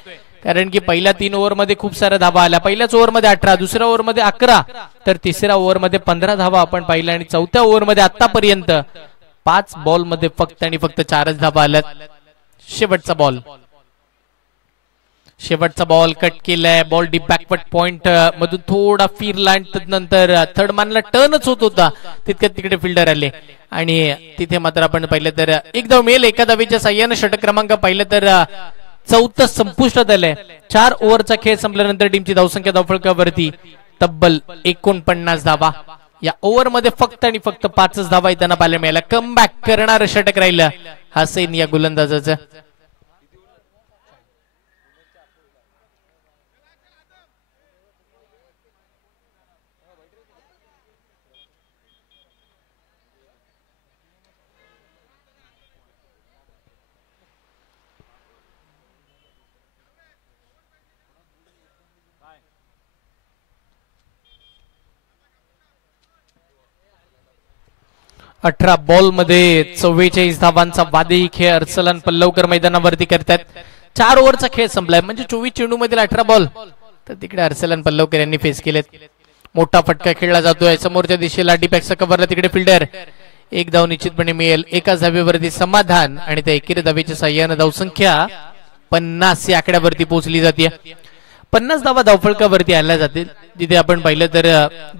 कारण की पहिल्या 3 ओव्हरमध्ये खूप साऱ्या धावा आल्या. पहिल्याच ओव्हरमध्ये 18, दुसऱ्या ओव्हरमध्ये 11, तर तिसऱ्या ओव्हरमध्ये 15 धावा आपण पाहिल्या. आणि चौथ्या ओव्हरमध्ये आतापर्यंत 5 बॉल मध्ये फक्त आणि फक्त 4च धावा आल्यात. शेवटचा बॉल कट केलाय. बॉल डीप बॅकवर्ड पॉइंट मधून थोडा फिरला आणि नंतर थर्ड मॅनला टर्नच होत होता, तितक्यात तिकडे फिल्डर आले. आणि तिथे मात्र आपण पाहिलं तर एक धाव मिळेल. एका धावेच्या साह्यानं षटक क्रमांक पाहिलं तर 4थं संपुष्टात आलंय. 4 ओव्हरचा खेळ संपल्यानंतर टीमची धावसंख्या धावफलकावरती तब्बल 49 धावा. या ओव्हर मध्ये फक्त आणि फक्त 5च धावा येताना पाहायला मिळाल्या. कमबॅक करणार षटक राहिलं हसेन या गोलंदाजाचं. अठरा बॉल मध्ये 44 धावांचा वादळी खेळ अर्सलन पल्लवकर मैदानावरती करतात. 4 ओव्हरचा खेळ संपलाय, म्हणजे 24 चेंडू मधील 18 बॉल तर तिकडे अर्सलन पल्लवकर यांनी फेस केलेत. मोठा फटका खेळला जातोय समोरच्या दिशेला. डीपॅक्सचा कव्हरला तिकडे फिल्डर. एक धाव निश्चितपणे मिळेल. एका धावेवरती समाधान आणि त्या एकेरी धावेच्या साह्यानं धावसंख्या 50 या आकड्यावरती पोहोचली जाते. 50 धावा धावफलकावरती आल्या जातील. जिथे आपण पाहिलं तर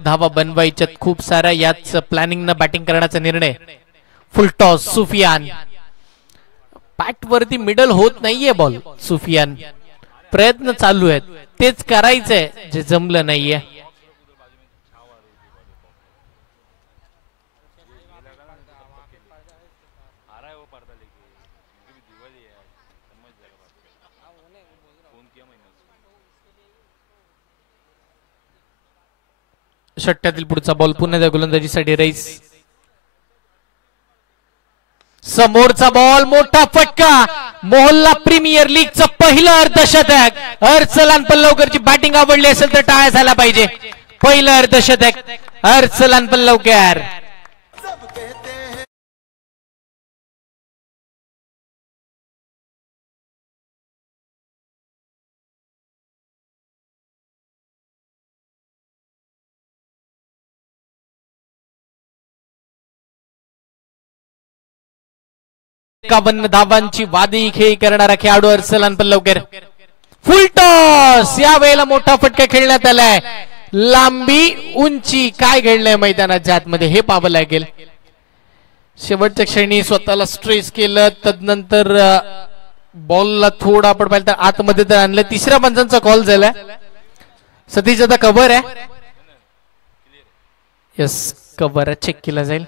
धावा बनवायच्यात खूप साऱ्या. याच प्लॅनिंग न बॅटिंग करण्याचा निर्णय. Full toss Sufiyan. बॅट वरती मिडल होत नाहीये बॉल. सुफियान प्रयत्न चालू आहेत, तेच करायचंय जे जमलं नाहीये. षटकातील पुढचा बॉल पुन्हा त्या गोलंदाजीसाठी रईस. समोरचा बॉल मोठा फटका. मोहल्ला प्रीमियर लीगचं पहिलं अर्धशतक. अर्सलान पल्लवकरची बॅटिंग आवडली असेल तर टाळ्या झाला पाहिजे. पहिलं अर्धशतक अर्सलान पल्लवकर. धावांची वादी खेळी करणारा खेळाडू अर्सलान पल्लवकर. फुल टॉस. या वेळेला मोठा फटका खेळण्यात आलाय. लांबी उंची काय घडलंय मैदानाच्या आतमध्ये हे पाहावं लागेल. शेवटच्या क्षणी स्वतःला स्ट्रेस केलं. तदनंतर बॉलला थोडा आपण पाहिलं तर आतमध्ये तर आणलं. तिसऱ्या पंचांचा कॉल झालाय. सतीश आता कव्हर आहे. यस कव्हर चेक केला जाईल.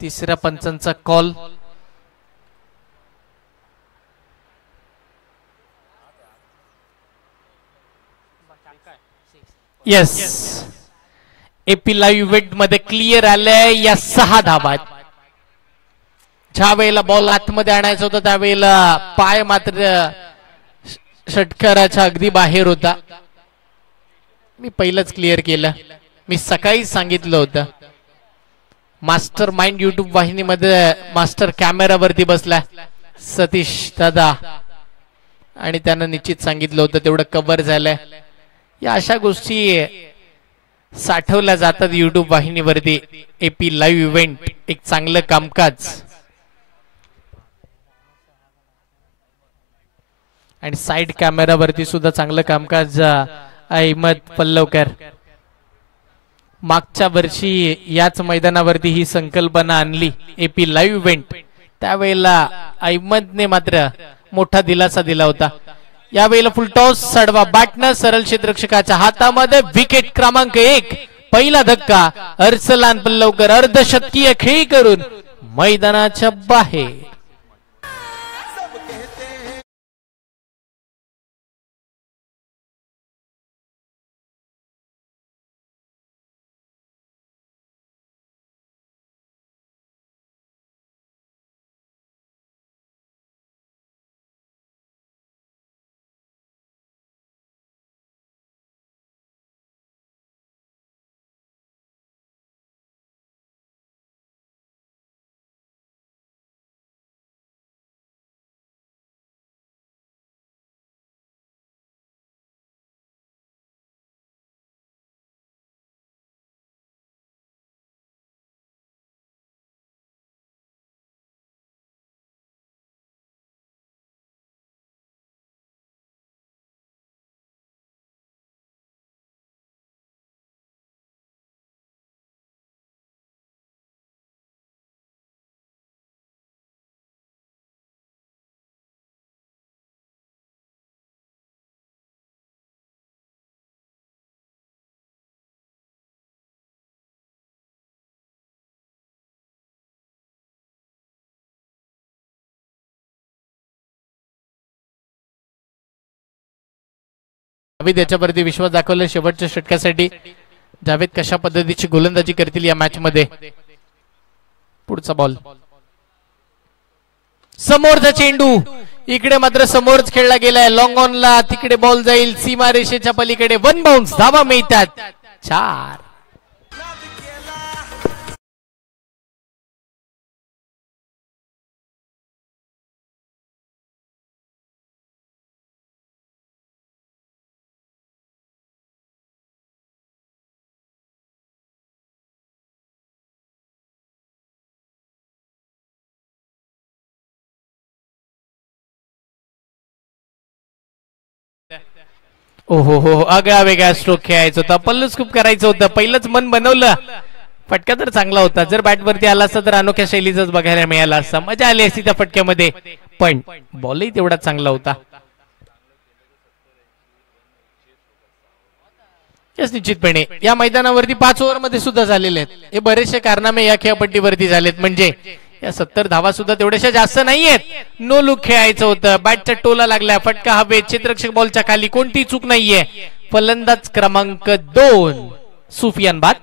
तिसऱ्या पंचांचा call. Yes AP live event मध्ये क्लिअर आलंय. या 6 धावा. ज्या वेळेला बॉल आतमध्ये आणायचा होता त्यावेळेला पाय मात्र षटकाराच्या अगदी बाहेर होता. मी पहिलंच क्लिअर केलं. मी सकाळी सांगितलं होतं. मास्टर माइंड युट्यूब वाहिनीमध्ये मास्टर कॅमेरावरती बसला सतीश दादा आणि त्यानं निश्चित सांगितलं होतं तेवढं कव्हर झालंय. या अशा गोष्टी साठवल्या जातात युट्यूब वाहिनीवरती. एपी लाईव्ह इव्हेंट एक चांगलं कामकाज आणि साइड कॅमेरावरती सुद्धा चांगलं कामकाज. अहमद पल्लवकर मागच्या वर्षी याच मैदानावरती ही संकल्पना आणली एपी लाईव्ह इव्हेंट. त्यावेळेला अहमदने मात्र मोठा दिलासा दिला होता. यावेळेला फुलटॉस सडवा बॅटनं सरळ क्षेत्ररक्षकाच्या हातामध्ये. विकेट क्रमांक 1. पहिला धक्का. अर्सलान पल्लवकर अर्धशतकीय खेळी करून मैदानाच्या बाहेर. जावेद याच्यावरती विश्वास दाखवला शेवटच्या षटकासाठी. जावेद कशा पद्धतीची गोलंदाजी करतील या मॅच मध्ये. पुढचा बॉल. समोरचा चेंडू इकडे मात्र समोरच खेळला गेलाय. लॉंग ऑनला तिकडे बॉल जाईल सीमा रेषेच्या पलीकडे. 1 बाउन्स. धावा मिळतात 4. ओहो हो आगळा वेगळा स्ट्रोक खेळायचा होता. पल्लू स्कूप करायचं होतं. पहिलंच मन बनवलं. फटका तर चांगला होता. जर बॅटवरती आला असता तर अनोख्या शैलीचाच बघायला मिळाला असता. मजा आली असती त्या फटक्यामध्ये. पण बॉलही तेवढा चांगला होता. निश्चितपणे या मैदानावरती 5 ओव्हरमध्ये सुद्धा झालेले आहेत. हे बरेचसे कारनामे या खेळपट्टीवरती झालेत. म्हणजे या 70 धावा सुद्धा तेवढ्याशा जास्त नाहीयेत. नो लुक खेळायचं होतं. बॅटच्या टोला लागला. फटका हवेत. क्षेत्ररक्षक बॉलच्या खाली. कोणती चूक नाहीये. फलंदाज क्रमांक 2 सुफियान बाद.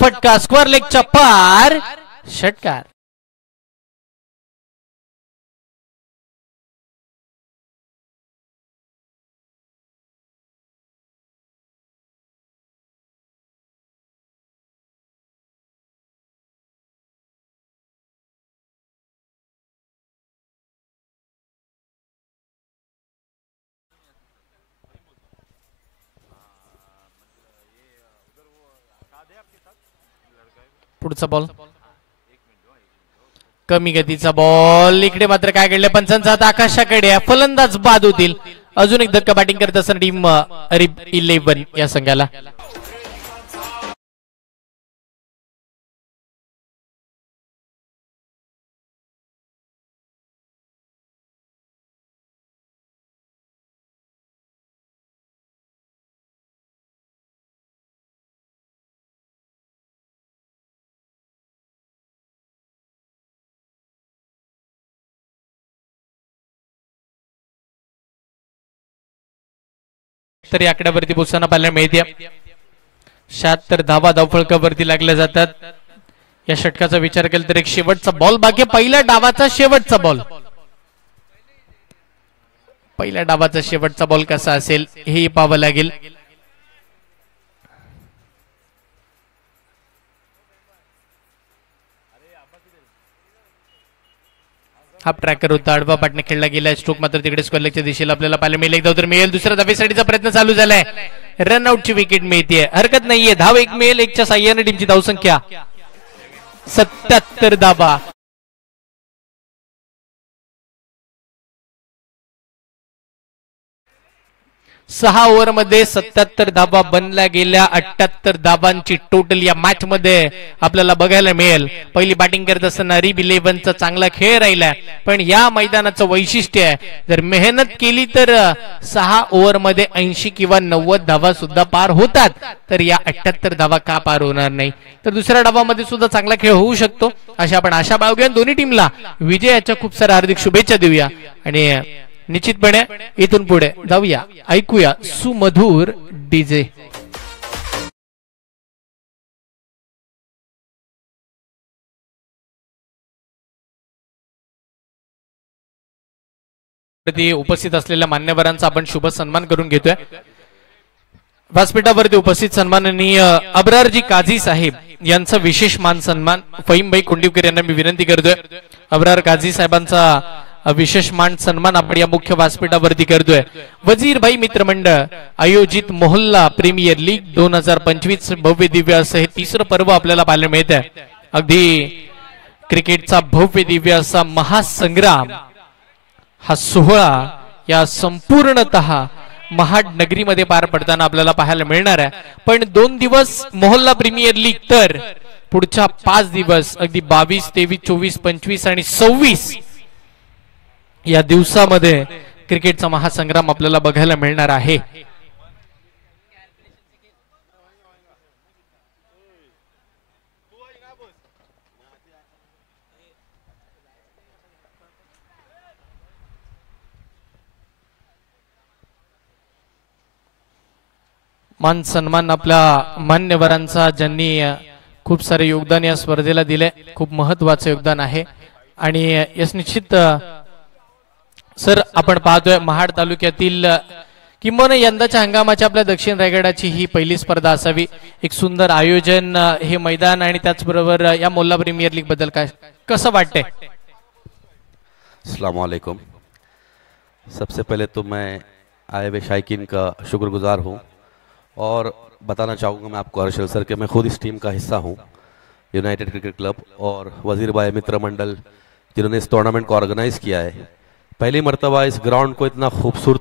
फटका स्क्वेअर लेगच्या पार षटकार. पुढचा बॉल कमी गतीचा बॉल. इकडे मात्र काय घडलं पंचांचा हात आकाशाकडे. फलंदाज बाद होतील. अजून एक धक्का बॅटिंग करत असताना टीम अरब 11 या संघाला. तरी आकड्यावरती पोहोचताना पाहायला मिळते. 76 धावा धावफलकावरती लागल्या जातात. या षटकाचा विचार केला तर एक शेवटचा बॉल बाकी. पहिल्या डावाचा शेवटचा बॉल. पहिल्या डावाचा शेवटचा बॉल कसा असेल हे पाहावं लागेल. हा ट्रॅकर होता. आडवा पाटणे खेळला गेला. स्ट्रोक मात्र तिकडे स्क्वेअरलेगच्या दिशेला आपल्याला पाहायला मिळेल. एकदा तर मिळेल. दुसऱ्या धावेसाठीचा प्रयत्न चालू झालाय. रनआउटची विकेट मिळते. हरकत नाहीये. धाव एक मिळेल. एकच्या साह्याने टीमची धावसंख्या 77 धावा. 6 ओव्हरमध्ये 77 धावा बनल्या गेल्या. 78 धावांची टोटल या मॅच मध्ये आपल्याला बघायला मिळेल. पहिली बॅटिंग करत असताना रिब 11चा चांगला खेळ राहिला. पण या मैदानाचं वैशिष्ट्य आहे जर मेहनत केली तर 6 ओव्हरमध्ये 80 किंवा 90 धावा सुद्धा पार होतात. तर या 78 धावा का पार होणार नाही. तर दुसऱ्या डावामध्ये सुद्धा चांगला खेळ होऊ शकतो अशा आपण आशा बाळगूया. दोन्ही टीमला विजयाच्या खूप साऱ्या हार्दिक शुभेच्छा देऊया. आणि निश्चितपणे इथून पुढे जाऊया. ऐकूया सुमधुर डीजे. उपस्थित असलेल्या मान्यवरांचा आपण शुभ सन्मान करून घेतोय. व्यासपीठावरती उपस्थित सन्माननीय अब्रारजी काझी साहेब यांचा विशेष मान सन्मान फहीमभाई कोंडिवकर यांना मी विनंती करतोय. अब्रार काझी साहेबांचा विशेष मान सन्मान आपण या मुख्य व्यासपीठावरती करतोय. वजीरभाई मित्रमंडळ आयोजित मोहल्ला प्रीमियर लीग 2025 भव्य दिव्य असं हे तिसरं पर्व आपल्याला पाहायला मिळत आहे. अगदी क्रिकेटचा भव्य दिव्य असा महासंग्राम हा सोहळा या संपूर्णतः महाड नगरीमध्ये पार पडताना आपल्याला पाहायला मिळणार आहे. पण 2 दिवस मोहल्ला प्रीमियर लीग तर पुढच्या 5 दिवस अगदी 22, 23, 24, 25 आणि 26 या दिवसामध्ये क्रिकेटचा महासंग्राम आपल्याला बघायला मिळणार आहे. मान सन्मान आपल्या मान्यवरांचा ज्यांनी खूप सारे योगदान या स्पर्धेला दिले, खूप महत्वाचं योगदान आहे. आणि यस निश्चित सर आपण पाहतोय महाड तालुक्यातील किंबहुना यंदाच्या हंगामाच्या आपल्या दक्षिण रायगडाची ही पहिली स्पर्धा असावी. एक सुंदर आयोजन, हे मैदान आणि त्याचबरोबर या मोल्ला प्रीमियर लीग बद्दल काय कसं वाटतंय? अस्सलाम वालेकुम. सबसे पहले तो मैं आए हुए शायकीन का शुक्रगुजार हूँ और बताना चाहूँगा मैं आपको हर्षल सर कि मैं खुद इस टीम का हिस्सा हूँ, यूनाइटेड क्रिकेट क्लब और वजीर भाई मित्र मंडल जिन्होंने इस टूर्नामेंट को ऑर्गेनाइज किया है. पहली मर्तबा इस ग्राउंड को इतना खूबसूरत